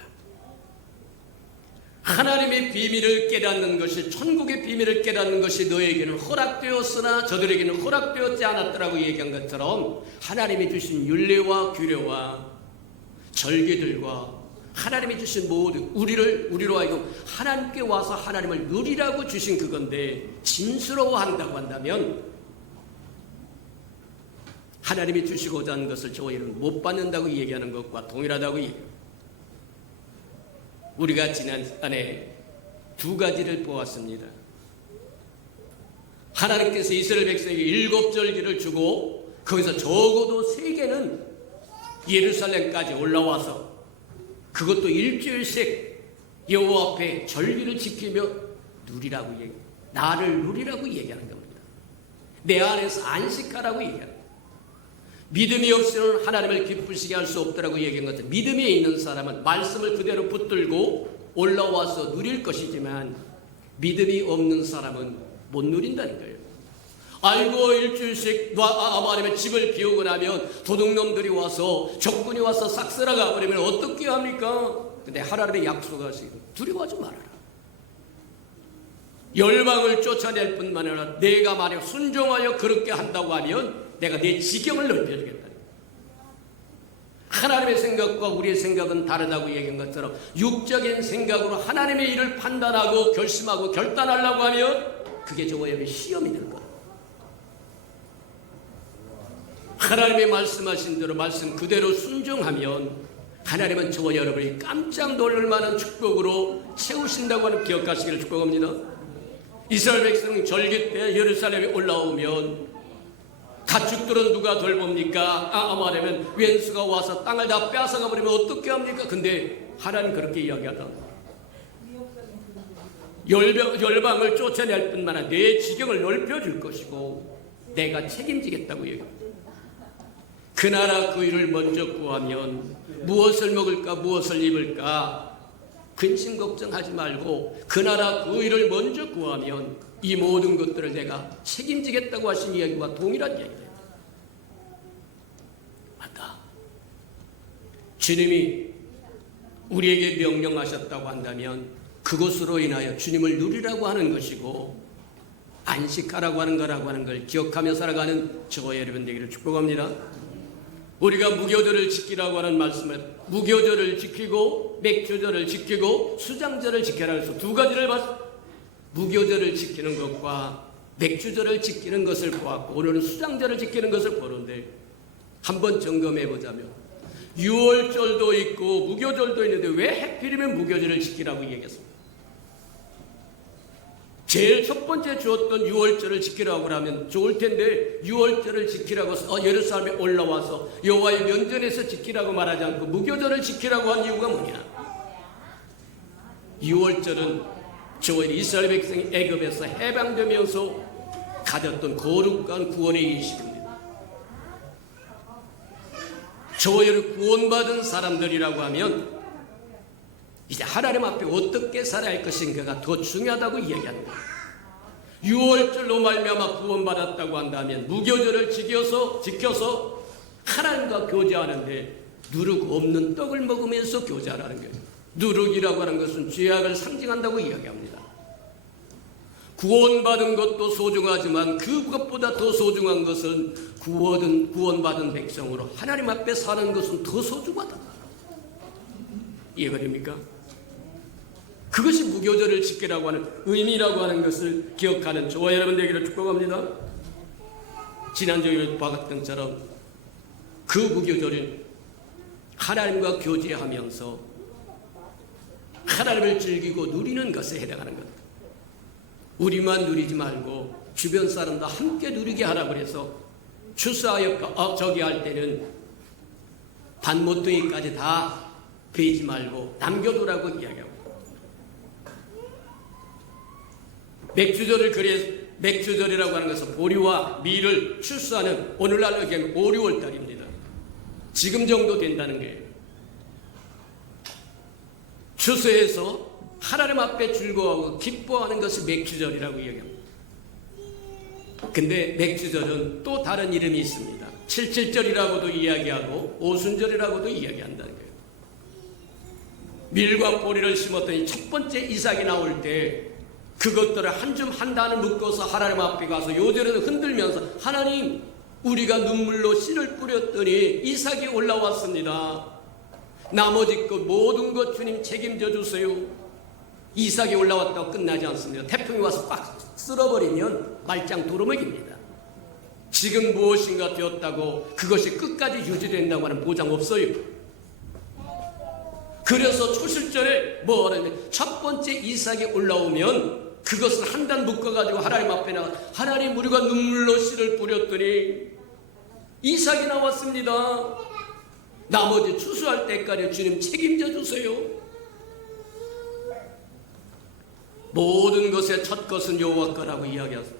하나님의 비밀을 깨닫는 것이, 천국의 비밀을 깨닫는 것이 너에게는 허락되었으나 저들에게는 허락되었지 않았더라고 얘기한 것처럼, 하나님이 주신 율례와 규례와 절기들과 하나님이 주신 모든 우리로 하여금 하나님께 와서 하나님을 누리라고 주신 그건데, 짐스러워한다고 한다면 하나님이 주시고자 하는 것을 저희는 못 받는다고 얘기하는 것과 동일하다고 얘기합니다. 우리가 지난번에 두 가지를 보았습니다. 하나님께서 이스라엘 백성에게 7절기를 주고 거기서 적어도 3개는 예루살렘까지 올라와서 그것도 일주일씩 여호와 앞에 절기를 지키며 누리라고 나를 누리라고 얘기하는 겁니다. 내 안에서 안식하라고 얘기하는 겁니다. 믿음이 없이는 하나님을 기쁘시게 할 수 없다라고 얘기한 것은, 믿음이 있는 사람은 말씀을 그대로 붙들고 올라와서 누릴 것이지만 믿음이 없는 사람은 못 누린다는 거예요. 아이고 일주일씩 아니면 집을 비우고 나면 도둑놈들이 와서 적군이 와서 싹 쓸어가 버리면 어떻게 합니까? 근데 하나님의 약속하시고 두려워하지 말아라. 열방을 쫓아낼 뿐만 아니라 내가 만약 순종하여 그렇게 한다고 하면 내가 내 지경을 넓혀주겠다. 하나님의 생각과 우리의 생각은 다르다고 얘기한 것처럼 육적인 생각으로 하나님의 일을 판단하고 결심하고 결단하려고 하면 그게 저와 여러분의 시험이 될 거예요. 하나님의 말씀하신 대로 말씀 그대로 순종하면 하나님은 저와 여러분이 깜짝 놀랄 만한 축복으로 채우신다고 하는 기억하시기를 축복합니다. 이스라엘 백성 절기 때 예루살렘에 올라오면 가축들은 누가 돌봅니까? 말하면 왼수가 와서 땅을 다 뺏어가 버리면 어떻게 합니까? 근데 하나님 그렇게 이야기하다. 열방을 쫓아낼 뿐만 아니라 내 지경을 넓혀줄 것이고 내가 책임지겠다고 얘기합니다. 그 나라 그 일을 먼저 구하면 무엇을 먹을까 무엇을 입을까 근심 걱정하지 말고 그 나라 그 일을 먼저 구하면 이 모든 것들을 내가 책임지겠다고 하신 이야기와 동일한 이야기입니다. 맞다. 주님이 우리에게 명령하셨다고 한다면 그것으로 인하여 주님을 누리라고 하는 것이고 안식하라고 하는 거라고 하는 걸 기억하며 살아가는 저와 여러분 되기를 축복합니다. 우리가 무교절을 지키라고 하는 말씀을 무교절을 지키고 맥주절을 지키고 수장절을 지켜라 해서 두 가지를 봤습니다. 무교절을 지키는 것과 맥주절을 지키는 것을 보았고 오늘은 수장절을 지키는 것을 보는데 한번 점검해 보자면 6월절도 있고 무교절도 있는데 왜 하필이면 무교절을 지키라고 얘기했습니까? 제일 첫 번째 주었던 6월절을 지키라고 하면 좋을 텐데 6월절을 지키라고 예루살렘에 올라와서 여호와의 면전에서 지키라고 말하지 않고 무교절을 지키라고 한 이유가 뭐냐? 6월절은 저희 이스라엘 백성이 애굽에서 해방되면서 가졌던 거룩한 구원의 인식입니다. 저희를 구원받은 사람들이라고 하면 이제 하나님 앞에 어떻게 살아야 할 것인가가 더 중요하다고 이야기합니다. 6월절로 말미암아 구원받았다고 한다면 무교절을 지켜서 하나님과 교제하는데 누룩 없는 떡을 먹으면서 교제하라는 거예요. 누룩이라고 하는 것은 죄악을 상징한다고 이야기합니다. 구원받은 것도 소중하지만 그것보다 더 소중한 것은 구원받은 백성으로 하나님 앞에 사는 것은 더 소중하다. 이해가 됩니까? 그것이 무교절을 지키라고 하는 의미라고 하는 것을 기억하는 저와 여러분 되기를 축복합니다. 지난주에 봤던 것처럼 그 무교절은 하나님과 교제하면서 하나님을 즐기고 누리는 것에 해당하는 것. 우리만 누리지 말고 주변 사람도 함께 누리게 하라고 해서 추수하여 저기 할 때는 반모퉁이까지 다 베지 말고 남겨두라고 이야기하고 맥주절이라고 하는 것은 보리와 밀을 추수하는 오늘날 의견은 5, 6월 달입니다. 지금 정도 된다는 거예요. 추수해서 하나님 앞에 즐거워하고 기뻐하는 것이 맥주절이라고 이야기합니다. 근데 맥주절은 또 다른 이름이 있습니다. 칠칠절이라고도 이야기하고 오순절이라고도 이야기한다는 거예요. 밀과 보리를 심었더니 첫 번째 이삭이 나올 때 그것들을 한 줌 한 단을 묶어서 하나님 앞에 가서 요절을 흔들면서 하나님, 우리가 눈물로 씨를 뿌렸더니 이삭이 올라왔습니다. 나머지 것 모든 것 주님 책임져 주세요. 이삭이 올라왔다고 끝나지 않습니다. 태풍이 와서 꽉 쓸어버리면 말짱 도루묵입니다. 지금 무엇인가 되었다고 그것이 끝까지 유지된다고 하는 보장 없어요. 그래서 초실절에 뭐라면 첫 번째 이삭이 올라오면 그것을 한 단 묶어가지고 하나님 앞에 나가, 하나님, 우리가 눈물로 씨를 뿌렸더니 이삭이 나왔습니다. 나머지 추수할 때까지 주님 책임져 주세요. 모든 것의 첫 것은 여호와 거라고 이야기하세요.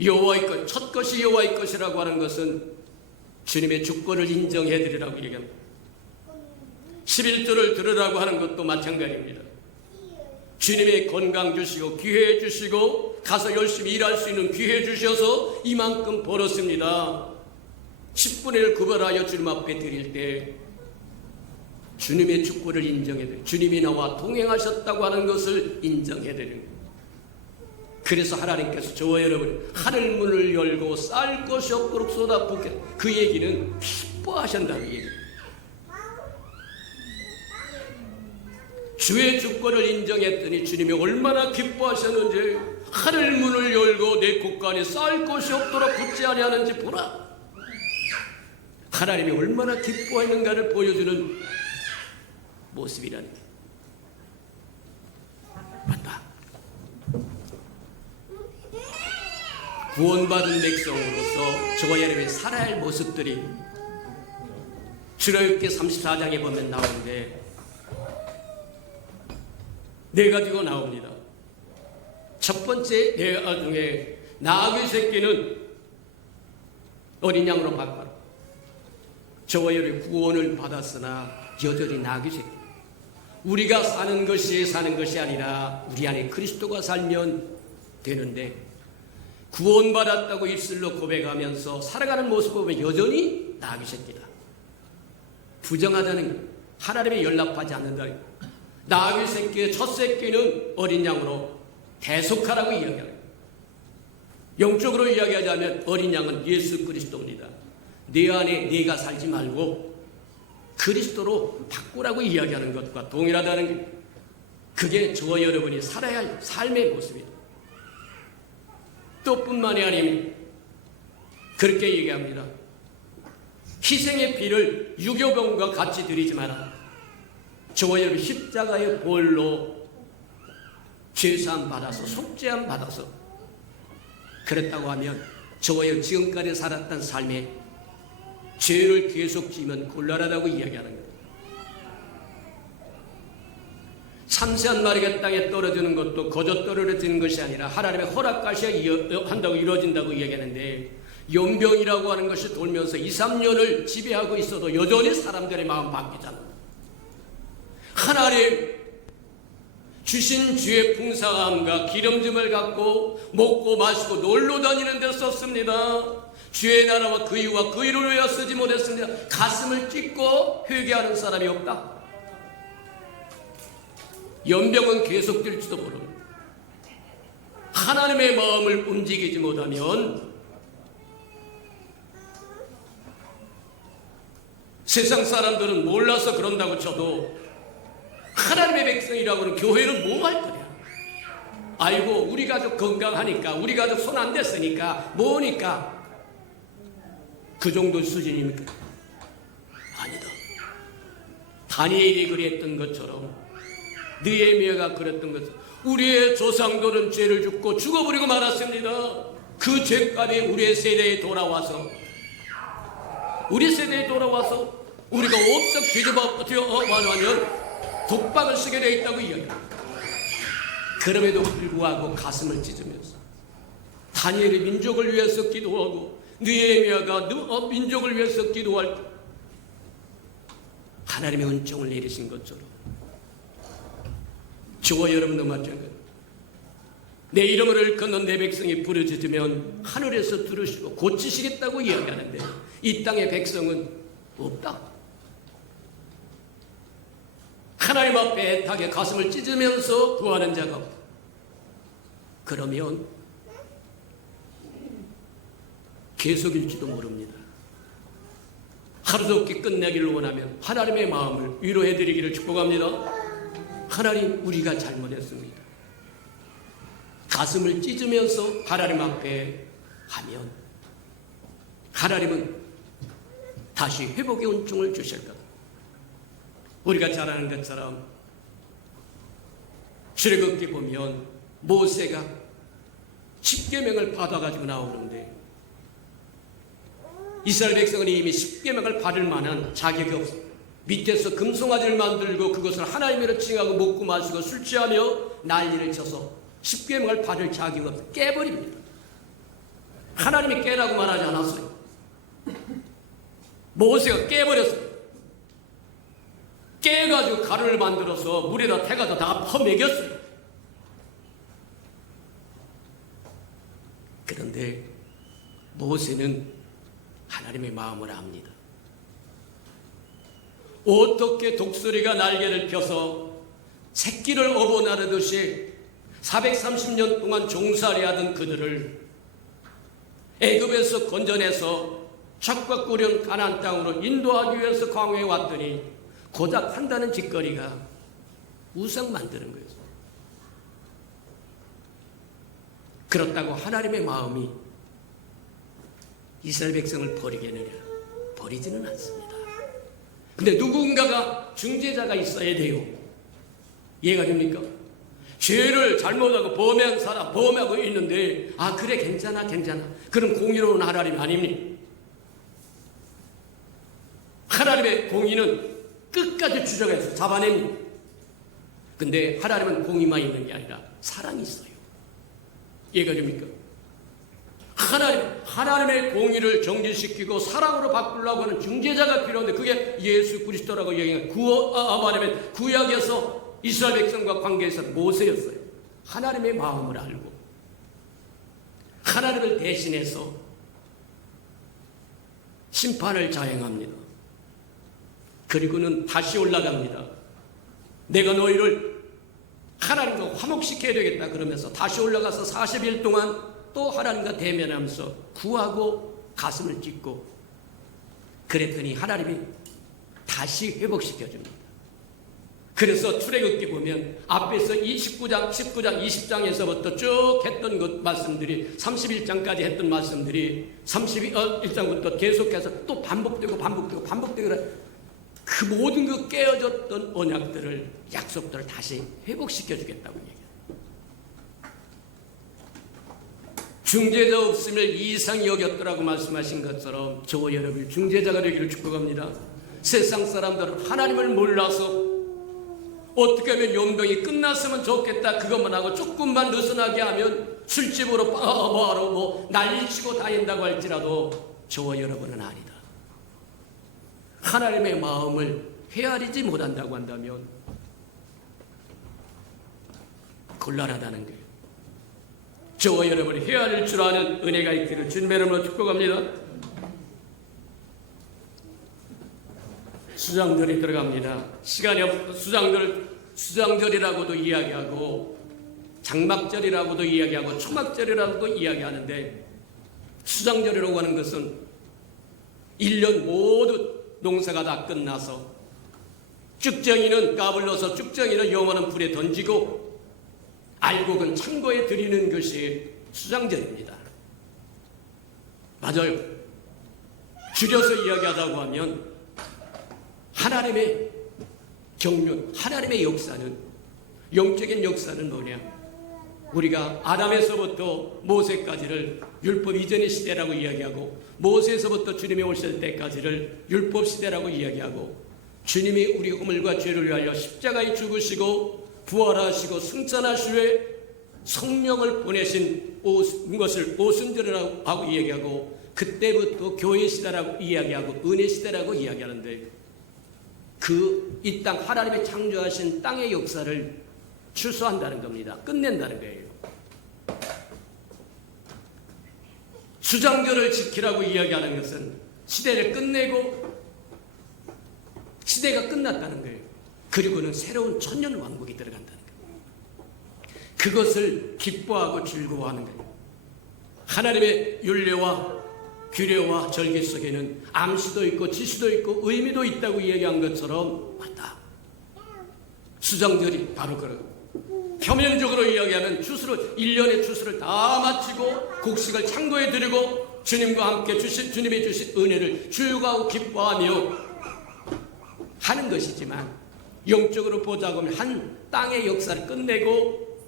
여호와의 것, 첫 것이 여호와의 것이라고 하는 것은 주님의 주권을 인정해 드리라고 얘기합니다. 11조를 들으라고 하는 것도 마찬가지입니다. 주님의 건강 주시고 기회 주시고 가서 열심히 일할 수 있는 기회 주셔서 이만큼 벌었습니다. 10분의 1 구별하여 주님 앞에 드릴 때 주님의 주권을 인정해 드리고 주님이 나와 동행하셨다고 하는 것을 인정해 드리는 거예요. 그래서 하나님께서 저와 여러분 하늘 문을 열고 쌀 것이 없도록 쏟아붓게, 그 얘기는 기뻐하신다는 얘기예요. 주의 주권을 인정했더니 주님이 얼마나 기뻐하셨는지, 하늘 문을 열고 내 곳간에 쌀 것이 없도록 붙지 아니하는지 보라. 하나님이 얼마나 기뻐했는가를 보여주는 모습이라는 게 맞다. 구원받은 백성으로서 저와 여러분이 살아야 할 모습들이 출애굽기 34장에 보면 나오는데 네 가지가 나옵니다. 첫 번째 네 가지 중에 나귀 새끼는 어린 양으로 바꿔라. 저와 여러분이 구원을 받았으나 여전히 나귀 새끼. 우리가 사는 것이 아니라 우리 안에 그리스도가 살면 되는데, 구원받았다고 입술로 고백하면서 살아가는 모습을 보면 여전히 나귀 새끼다. 부정하다는 것, 하나님에 연락하지 않는다는 것. 나귀 새끼의 첫 새끼는 어린 양으로 대속하라고 이야기합니다. 영적으로 이야기하자면 어린 양은 예수 그리스도입니다. 내 안에 네가 살지 말고 그리스도로 바꾸라고 이야기하는 것과 동일하다는 게, 그게 저와 여러분이 살아야 할 삶의 모습입니다. 또 뿐만이 아닙니다. 그렇게 얘기합니다. 희생의 피를 유교병과 같이 드리지 마라. 저와 여러분 십자가의 보혈로 죄사함 받아서 속죄함 받아서 그랬다고 하면 저와 여러분 지금까지 살았던 삶에 죄를 계속 지으면 곤란하다고 이야기하는 거예요. 참새한 마리가 땅에 떨어지는 것도 거저 떨어지는 것이 아니라 하나님의 허락하셔야 한다고 이루어진다고 이야기하는데, 연병이라고 하는 것이 돌면서 2, 3년을 지배하고 있어도 여전히 사람들의 마음 바뀌잖아요. 하나님 주신 주의 풍성함과 기름짐을 갖고 먹고 마시고 놀러 다니는 데 썼습니다. 주의 나라와 그 이유와 그 이를 위하여 쓰지 못했습니다. 가슴을 찢고 회개하는 사람이 없다. 연병은 계속될지도 모릅니다. 하나님의 마음을 움직이지 못하면 세상 사람들은 몰라서 그런다고 쳐도 하나님의 백성이라고 하는 교회는 뭐 할 거냐. 아이고 우리 가족 건강하니까, 우리 가족 손 안 댔으니까, 뭐니까, 그 정도 수준입니까? 아니다. 다니엘이 그랬던 것처럼, 느헤미야가 그랬던 것처럼 우리의 조상들은 죄를 짓고 죽어버리고 말았습니다. 그 죄값이 우리의 세대에 돌아와서 우리가 옵석 뒤집어하면 독박을 쓰게 되어 있다고 이야기합니다. 그럼에도 불구하고 가슴을 찢으면서 다니엘이 민족을 위해서 기도하고 느헤미야가 민족을 위해서 기도할 때 하나님의 은총을 내리신 것처럼 저와 여러분도 마찬가지. 내 이름을 일컫는 내 백성이 부르짖으면 하늘에서 들으시고 고치시겠다고 이야기하는데, 이 땅의 백성은 없다. 하나님 앞에 애타게 가슴을 찢으면서 구하는 자가 없다. 그러면 계속일지도 모릅니다. 하루도 없게 끝내기를 원하면 하나님의 마음을 위로해드리기를 축복합니다. 하나님, 우리가 잘못했습니다. 가슴을 찢으면서 하나님 앞에 하면 하나님은 다시 회복의 은총을 주실 거다. 우리가 잘 아는 것처럼 출애굽기 보면 모세가 십계명을 받아가지고 나오는데 이스라엘 백성은 이미 십계명을 받을 만한 자격이 없어. 밑에서 금송아지를 만들고 그것을 하나님으로 칭하고 먹고 마시고 술 취하며 난리를 쳐서 십계명을 받을 자격이 없어. 깨버립니다. 하나님이 깨라고 말하지 않았어요. 모세가 깨버렸어요. 깨가지고 가루를 만들어서 물에다 태가서 다 퍼먹였어요. 그런데 모세는 하나님의 마음을 압니다. 어떻게 독수리가 날개를 펴서 새끼를 업어나르듯이 430년 동안 종살이하던 그들을 애굽에서 건져내서 척과 꿀은 가나안 땅으로 인도하기 위해서 광야에 왔더니 고작 한다는 짓거리가 우상 만드는 거예요. 그렇다고 하나님의 마음이 이스라엘 백성을 버리겠느냐? 버리지는 않습니다. 근데 누군가가 중재자가 있어야 돼요. 이해가 됩니까? 죄를 잘못하고 범한 사람, 범하고 있는데 아 그래 괜찮아 그럼 공의로운 하나님 아닙니까? 하나님의 공의는 끝까지 추적해서 잡아냅니다. 근데 하나님은 공의만 있는 게 아니라 사랑이 있어요. 이해가 됩니까? 하나님의 공의를 정지시키고 사랑으로 바꾸려고 하는 중재자가 필요한데 그게 예수 그리스도라고 얘기하는 말하면 구약에서 이스라엘 백성과 관계에서 모세였어요. 하나님의 마음을 알고 하나님을 대신해서 심판을 자행합니다. 그리고는 다시 올라갑니다. 내가 너희를 하나님과 화목시켜야 되겠다 그러면서 다시 올라가서 40일 동안 또 하나님과 대면하면서 구하고 가슴을 찢고 그랬더니 하나님이 다시 회복시켜줍니다. 그래서 출애굽기 보면 앞에서 19장, 20장에서부터 쭉 했던 것 말씀들이 31장까지 했던 말씀들이 31장부터 계속해서 또 반복되고 그 모든 그 깨어졌던 언약들을 약속들을 다시 회복시켜 주겠다고 얘기해요. 중재자 없으면 이상히 여겼더라고 말씀하신 것처럼 저와 여러분 중재자가 되기를 축복합니다. 세상 사람들은 하나님을 몰라서 어떻게 하면 연병이 끝났으면 좋겠다 그것만 하고 조금만 느슨하게 하면 술집으로 바로 난리치고 다닌다고 할지라도 저와 여러분은 아니다. 하나님의 마음을 헤아리지 못한다고 한다면 곤란하다는 거예요. 저와 여러분이 헤아릴 줄 아는 은혜가 있기를 주님의 이름으로 축복합니다. 수장절이 들어갑니다. 시간이 없어 수장절이라고도 이야기하고 장막절이라고도 이야기하고 초막절이라고도 이야기하는데 수장절이라고 하는 것은 1년 모두 농사가 다 끝나서 쭉정이는 까불러서 쭉정이는 영원한 불에 던지고 알곡은 창고에 들이는 것이 수장절입니다. 맞아요. 줄여서 이야기하자고 하면 하나님의 경륜, 하나님의 역사는 영적인 역사는 뭐냐? 우리가 아담에서부터 모세까지를 율법 이전의 시대라고 이야기하고 모세에서부터 주님이 오실 때까지를 율법 시대라고 이야기하고 주님이 우리 허물과 죄를 위하여 십자가에 죽으시고 부활하시고 승천하신 후에 성령을 보내신 것을 오순절이라고 하고 이야기하고 그때부터 교회 시대라고 이야기하고 은혜 시대라고 이야기하는데 이 땅 하나님의 창조하신 땅의 역사를 출소한다는 겁니다. 끝낸다는 거예요. 수장절을 지키라고 이야기하는 것은 시대를 끝내고 시대가 끝났다는 거예요. 그리고는 새로운 천년 왕국이 들어간다는 거예요. 그것을 기뻐하고 즐거워하는 거예요. 하나님의 율례와 규례와 절개 속에는 암시도 있고 지시도 있고 의미도 있다고 이야기한 것처럼 맞다. 수장절이 바로 그런 표면적으로 이야기하면 추수를 1년의 추수를 다 마치고 곡식을 창고에 들이고 주님과 함께 주님이 주신 은혜를 즐거워하고 기뻐하며 하는 것이지만, 영적으로 보자고 하면 한 땅의 역사를 끝내고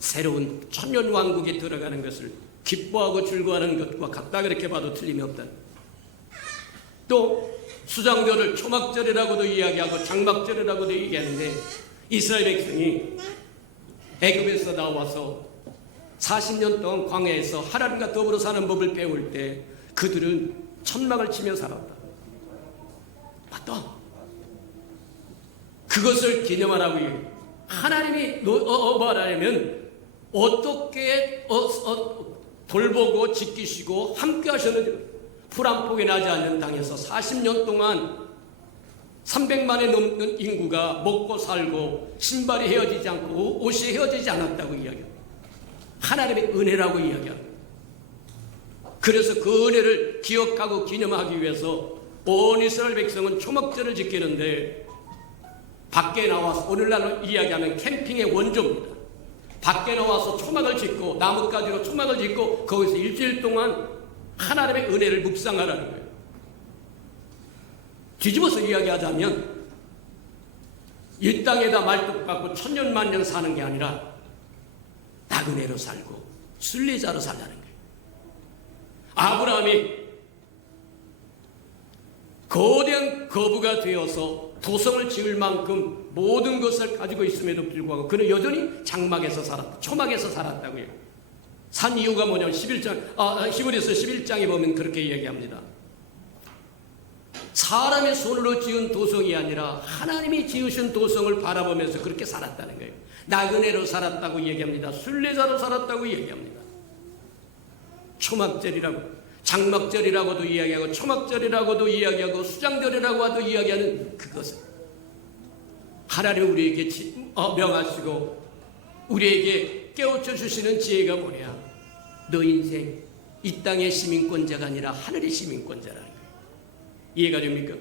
새로운 천년 왕국에 들어가는 것을 기뻐하고 즐거워하는 것과 같다, 그렇게 봐도 틀림이 없다. 또 수장절을 초막절이라고도 이야기하고 장막절이라고도 얘기하는데, 이스라엘 백성이 애굽에서 나와서 40년 동안 광야에서 하나님과 더불어 사는 법을 배울 때 그들은 천막을 치며 살았다. 맞다. 그것을 기념하라고 해요. 하나님이 말하려면 어떻게 돌보고 지키시고 함께 하셨는지, 풀 한 폭이 나지 않는 땅에서 40년 동안 300만에 넘는 인구가 먹고 살고 신발이 헤어지지 않고 옷이 헤어지지 않았다고 이야기합니다. 하나님의 은혜라고 이야기합니다. 그래서 그 은혜를 기억하고 기념하기 위해서 온 이스라엘 백성은 초막절을 지키는데, 밖에 나와서 오늘날로 이야기하면 캠핑의 원조입니다. 밖에 나와서 초막을 짓고 나뭇가지로 초막을 짓고 거기서 일주일 동안 하나님의 은혜를 묵상하라는 거예요. 뒤집어서 이야기하자면 이 땅에다 말뚝박고 천년만년 사는 게 아니라 나그네로 살고 순례자로 살라는 거예요. 아브라함이 거대한 거부가 되어서 도성을 지을 만큼 모든 것을 가지고 있음에도 불구하고 그는 여전히 장막에서 살았다, 초막에서 살았다고요. 산 이유가 뭐냐면 히브리서 11장에 보면 그렇게 이야기합니다. 사람의 손으로 지은 도성이 아니라 하나님이 지으신 도성을 바라보면서 그렇게 살았다는 거예요. 나그네로 살았다고 얘기합니다. 순례자로 살았다고 얘기합니다. 초막절이라고, 장막절이라고도 이야기하고 초막절이라고도 이야기하고 수장절이라고도 이야기하는 그것을 하나님 우리에게 명하시고 우리에게 깨우쳐 주시는 지혜가 뭐냐? 너 인생 이 땅의 시민권자가 아니라 하늘의 시민권자라는 거예요. 이해가 됩니까?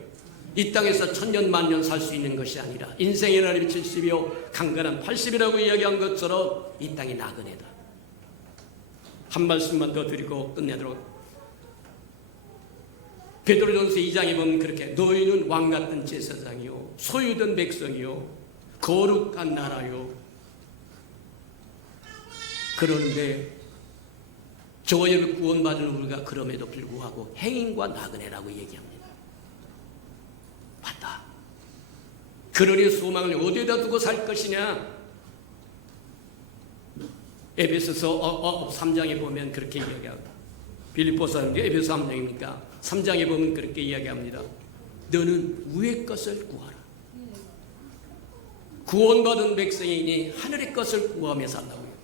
이 땅에서 천년 만년 살 수 있는 것이 아니라 인생의 날이 70이요 강건한 80이라고 이야기한 것처럼 이 땅이 나그네다. 한 말씀만 더 드리고 끝내도록. 베드로전서 2장에 보면 그렇게 너희는 왕같은 제사장이요 소유된 백성이요 거룩한 나라요. 그런데 저희를 구원받은 우리가 그럼에도 불구하고 행인과 나그네라고 얘기합니다. 맞다. 그러니 소망을 어디에다 두고 살 것이냐? 에베소서 3장에 보면 그렇게 이야기합니다. 빌립보서는 에베소 3장입니까? 3장에 보면 그렇게 이야기합니다. 너는 위의 것을 구하라. 구원받은 백성이니 하늘의 것을 구하며 산다고요.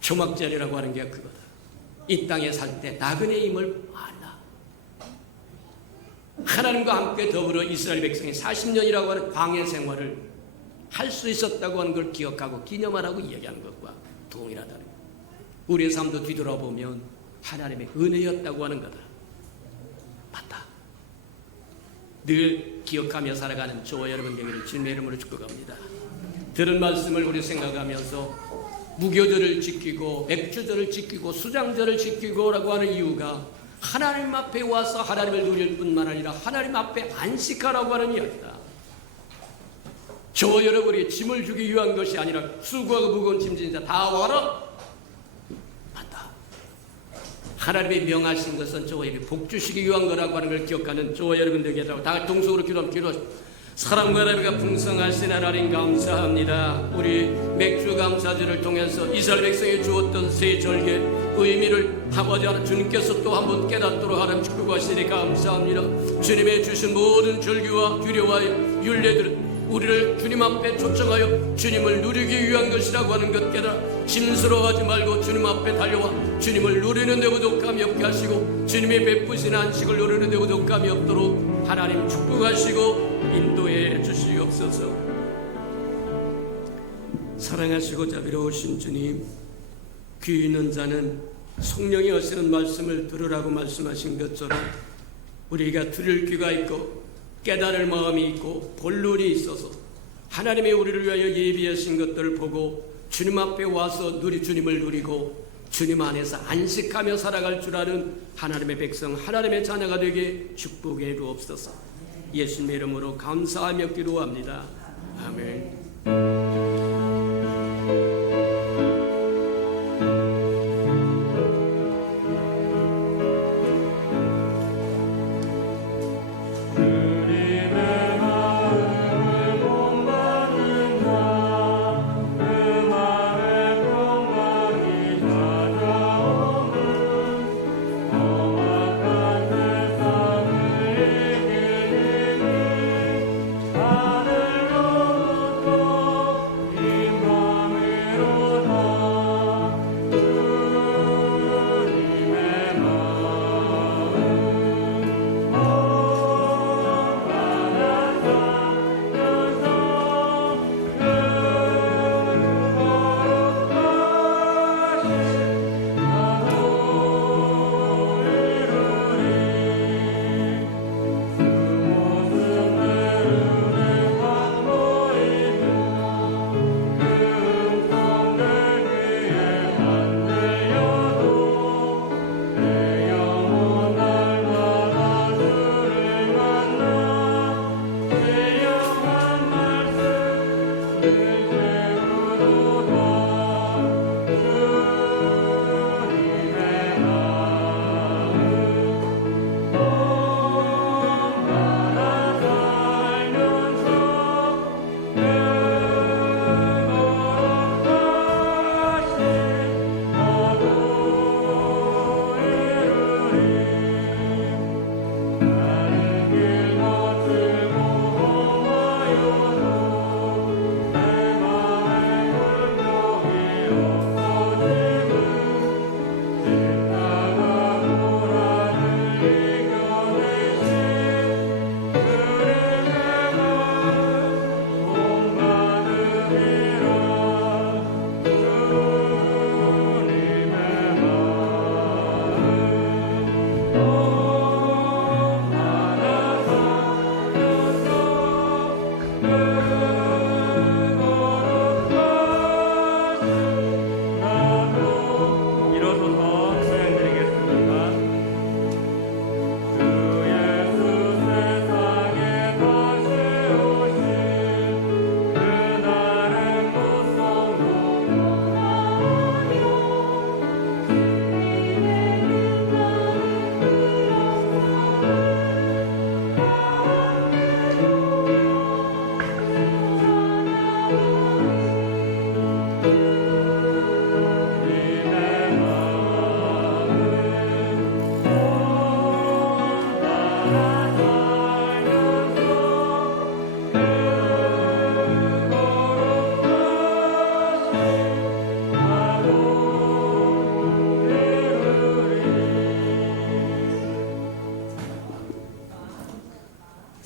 초막절이라고 하는 게 그거다. 이 땅에 살 때 나그네임을 알라. 하나님과 함께 더불어 이스라엘 백성이 40년이라고 하는 광야 생활을 할 수 있었다고 하는 걸 기억하고 기념하라고 이야기하는 것과 동일하다는 거예요. 우리의 삶도 뒤돌아보면 하나님의 은혜였다고 하는 거다. 맞다. 늘 기억하며 살아가는 저와 여러분 되기를 주님의 이름으로 축복합니다. 들은 말씀을 우리 생각하면서 무교절을 지키고 맥주절을 지키고 수장절을 지키고라고 하는 이유가 하나님 앞에 와서 하나님을 누릴 뿐만 아니라 하나님 앞에 안식하라고 하는 이야기다. 저와 여러분에게 짐을 주기 위한 것이 아니라 수고하고 무거운 짐진 자 다 와라. 맞다. 하나님이 명하신 것은 저와 여러분에게 복 주시기 위한 거라고 하는 걸 기억하는 저와 여러분들에게 다 동성으로 기도하십시오. 사랑과 하나님과 풍성하신 하나님 감사합니다. 우리 맥주 감사절을 통해서 이스라엘 백성이 주었던 새 절개 의미를 아버지 하나님 주님께서 또 한번 깨닫도록 하나님 축복하시니 감사합니다. 주님의 주신 모든 절기와 규례와 율례들은 우리를 주님 앞에 초청하여 주님을 누리기 위한 것이라고 하는 것 깨달아 심스러워하지 말고 주님 앞에 달려와 주님을 누리는 데 부족함이 없게 하시고 주님이 베푸신 안식을 누리는 데 부족함이 없도록 하나님 축복하시고 인도해 주시옵소서. 사랑하시고 자비로우신 주님, 귀 있는 자는 성령이 하시는 말씀을 들으라고 말씀하신 것처럼 우리가 들을 귀가 있고 깨달을 마음이 있고 볼 눈이 있어서 하나님이 우리를 위하여 예비하신 것들을 보고 주님 앞에 와서 주님을 누리고 주님 안에서 안식하며 살아갈 줄 아는 하나님의 백성, 하나님의 자녀가 되게 축복해 주옵소서. 예수님의 이름으로 감사하며 기도합니다. 아멘.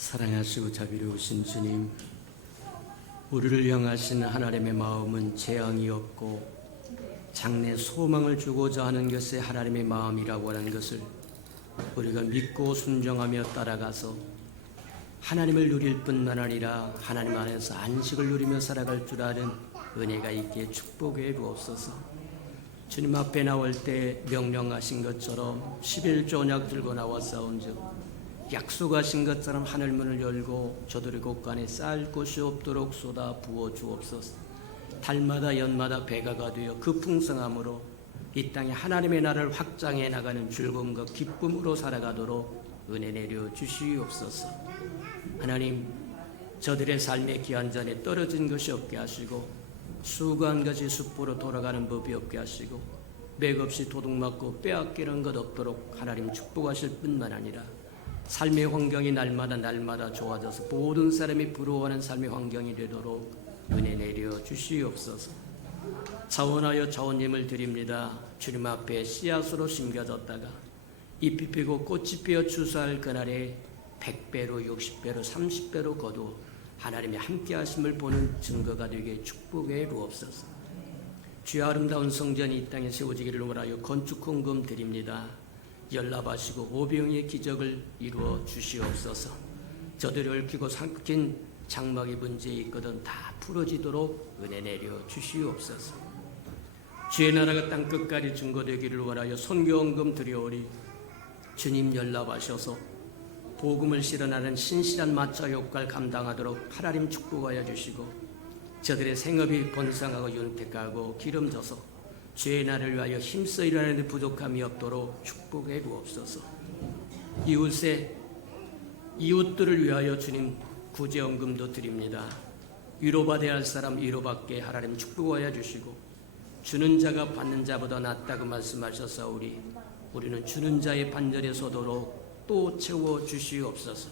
사랑하시고 자비로우신 주님, 우리를 향하신 하나님의 마음은 재앙이 없고 장래 소망을 주고자 하는 것이 하나님의 마음이라고 하는 것을 우리가 믿고 순종하며 따라가서 하나님을 누릴 뿐만 아니라 하나님 안에서 안식을 누리며 살아갈 줄 아는 은혜가 있게 축복해 주옵소서. 주님 앞에 나올 때 명령하신 것처럼 11조 언약 들고 나와싸운즉 약속하신 것처럼 하늘문을 열고 저들의 곳간에 쌓을 곳이 없도록 쏟아 부어 주옵소서. 달마다 연마다 배가가 되어 그 풍성함으로 이 땅에 하나님의 나라를 확장해 나가는 즐거움과 기쁨으로 살아가도록 은혜 내려 주시옵소서. 하나님, 저들의 삶의 기한전에 떨어진 것이 없게 하시고 수고한 것이 숯불로 돌아가는 법이 없게 하시고 맥없이 도둑맞고 빼앗기는 것 없도록 하나님 축복하실 뿐만 아니라 삶의 환경이 날마다 좋아져서 모든 사람이 부러워하는 삶의 환경이 되도록 은혜 내려 주시옵소서. 자원하여 자원님을 드립니다. 주님 앞에 씨앗으로 심겨졌다가 잎이 피고 꽃이 피어 추수할 그날에 100배로 60배로 30배로 거두 하나님의 함께 하심을 보는 증거가 되게 축복해 주옵소서. 주의 아름다운 성전이 이 땅에 세워지기를 원하여 건축 헌금 드립니다. 연락하시고 오병이의 기적을 이루어 주시옵소서. 저들이 얽히고 삭힌 장막의 문제 있거든 다 풀어지도록 은혜 내려 주시옵소서. 주의 나라가 땅 끝까지 증거되기를 원하여 선교헌금 드려오리. 주님 연락하셔서 복음을 실현하는 신실한 마차 역할 감당하도록 하나님 축복하여 주시고 저들의 생업이 번성하고 윤택하고 기름져서 주의 나라를 위하여 힘써 일하는 데 부족함이 없도록 축복해 주옵소서. 이웃들을 위하여 주님 구제헌금도 드립니다. 위로받아야 할 사람 위로받게 하나님 축복하여 주시고 주는 자가 받는 자보다 낫다고 말씀하셨사오니 우리는 주는 자의 반절에 서도록 또 채워 주시옵소서.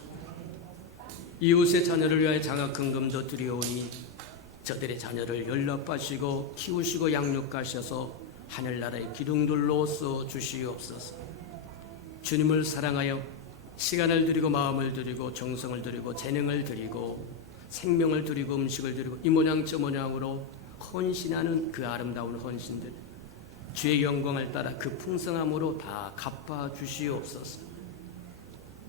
이웃의 자녀를 위하여 장학헌금도 드리오니 저들의 자녀를 연락하시고 키우시고 양육하셔서 하늘나라의 기둥들로 써 주시옵소서. 주님을 사랑하여 시간을 드리고 마음을 드리고 정성을 드리고 재능을 드리고 생명을 드리고 음식을 드리고 이 모양 저 모양으로 헌신하는 그 아름다운 헌신들 주의 영광을 따라 그 풍성함으로 다 갚아 주시옵소서.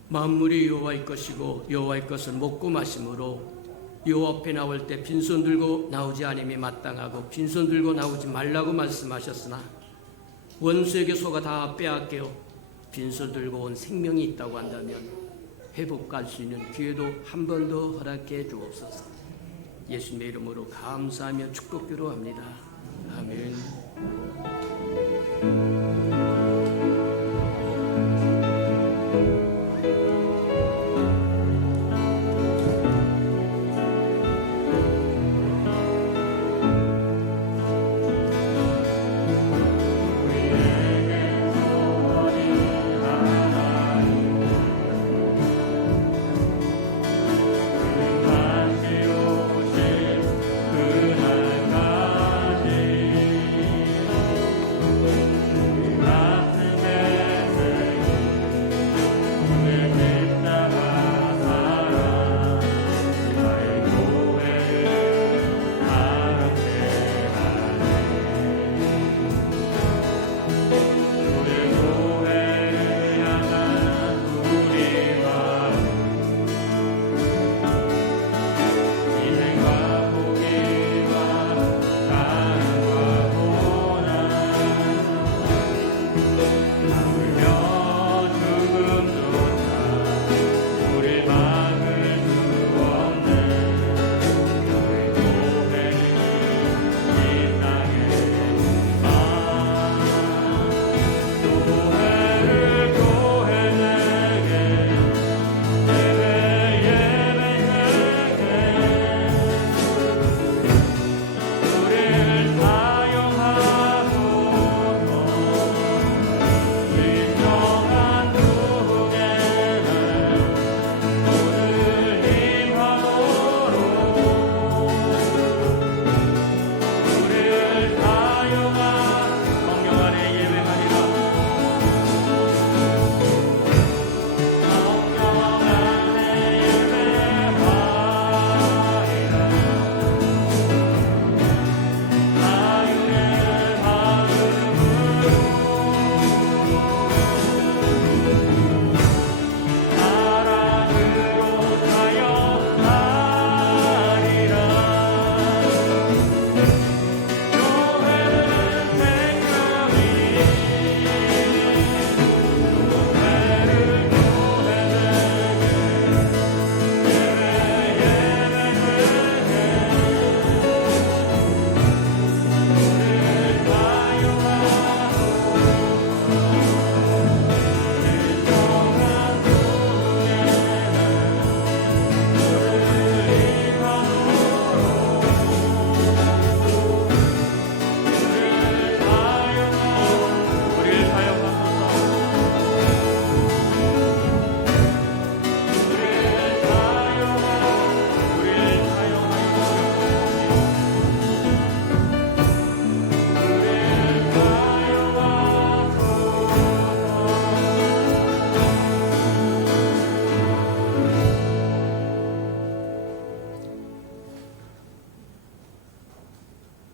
만물이 여호와의 것이고 여호와의 것을 먹고 마심으로 여호와 앞에 나올 때 빈손 들고 나오지 않음이 마땅하고 빈손 들고 나오지 말라고 말씀하셨으나 원수에게 속아 다 빼앗겨 빈손 들고 온 생명이 있다고 한다면 회복할 수 있는 기회도 한 번 더 허락해 주옵소서. 예수님의 이름으로 감사하며 축복기로 합니다. 아멘.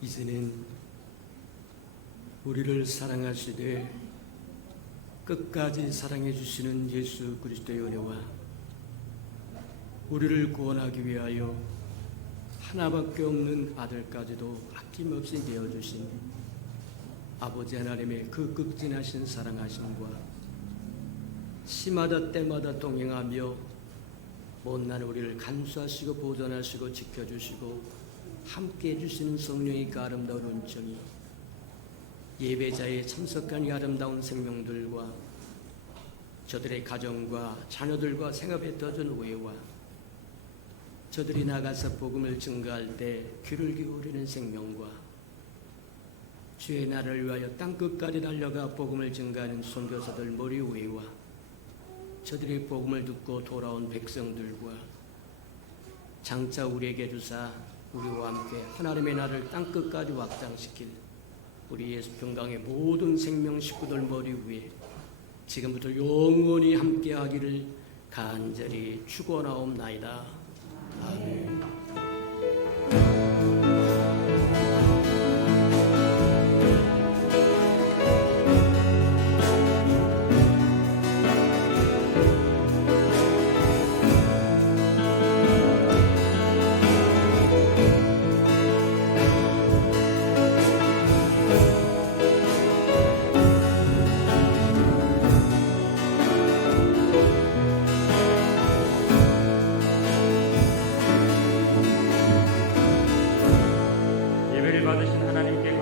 이제는 우리를 사랑하시되 끝까지 사랑해 주시는 예수 그리스도의 은혜와 우리를 구원하기 위하여 하나밖에 없는 아들까지도 아낌없이 내어주신 아버지 하나님의 그 극진하신 사랑하심과 시마다 때마다 동행하며 못난 우리를 간수하시고 보존하시고 지켜주시고 함께해 주시는 성령의 그 아름다운 은총이 예배자에 참석한 이 아름다운 생명들과 저들의 가정과 자녀들과 생업에 터진 우애와 저들이 나가서 복음을 증거할 때 귀를 기울이는 생명과 주의 나라를 위하여 땅끝까지 달려가 복음을 증거하는 선교사들 머리 위와 저들의 복음을 듣고 돌아온 백성들과 장차 우리에게 주사 우리와 함께 하나님의 나라를 땅끝까지 확장시킬 우리 예수 평강의 모든 생명 식구들 머리 위에 지금부터 영원히 함께하기를 간절히 축원하옵나이다. 아멘. 예배를 받으신 하나님께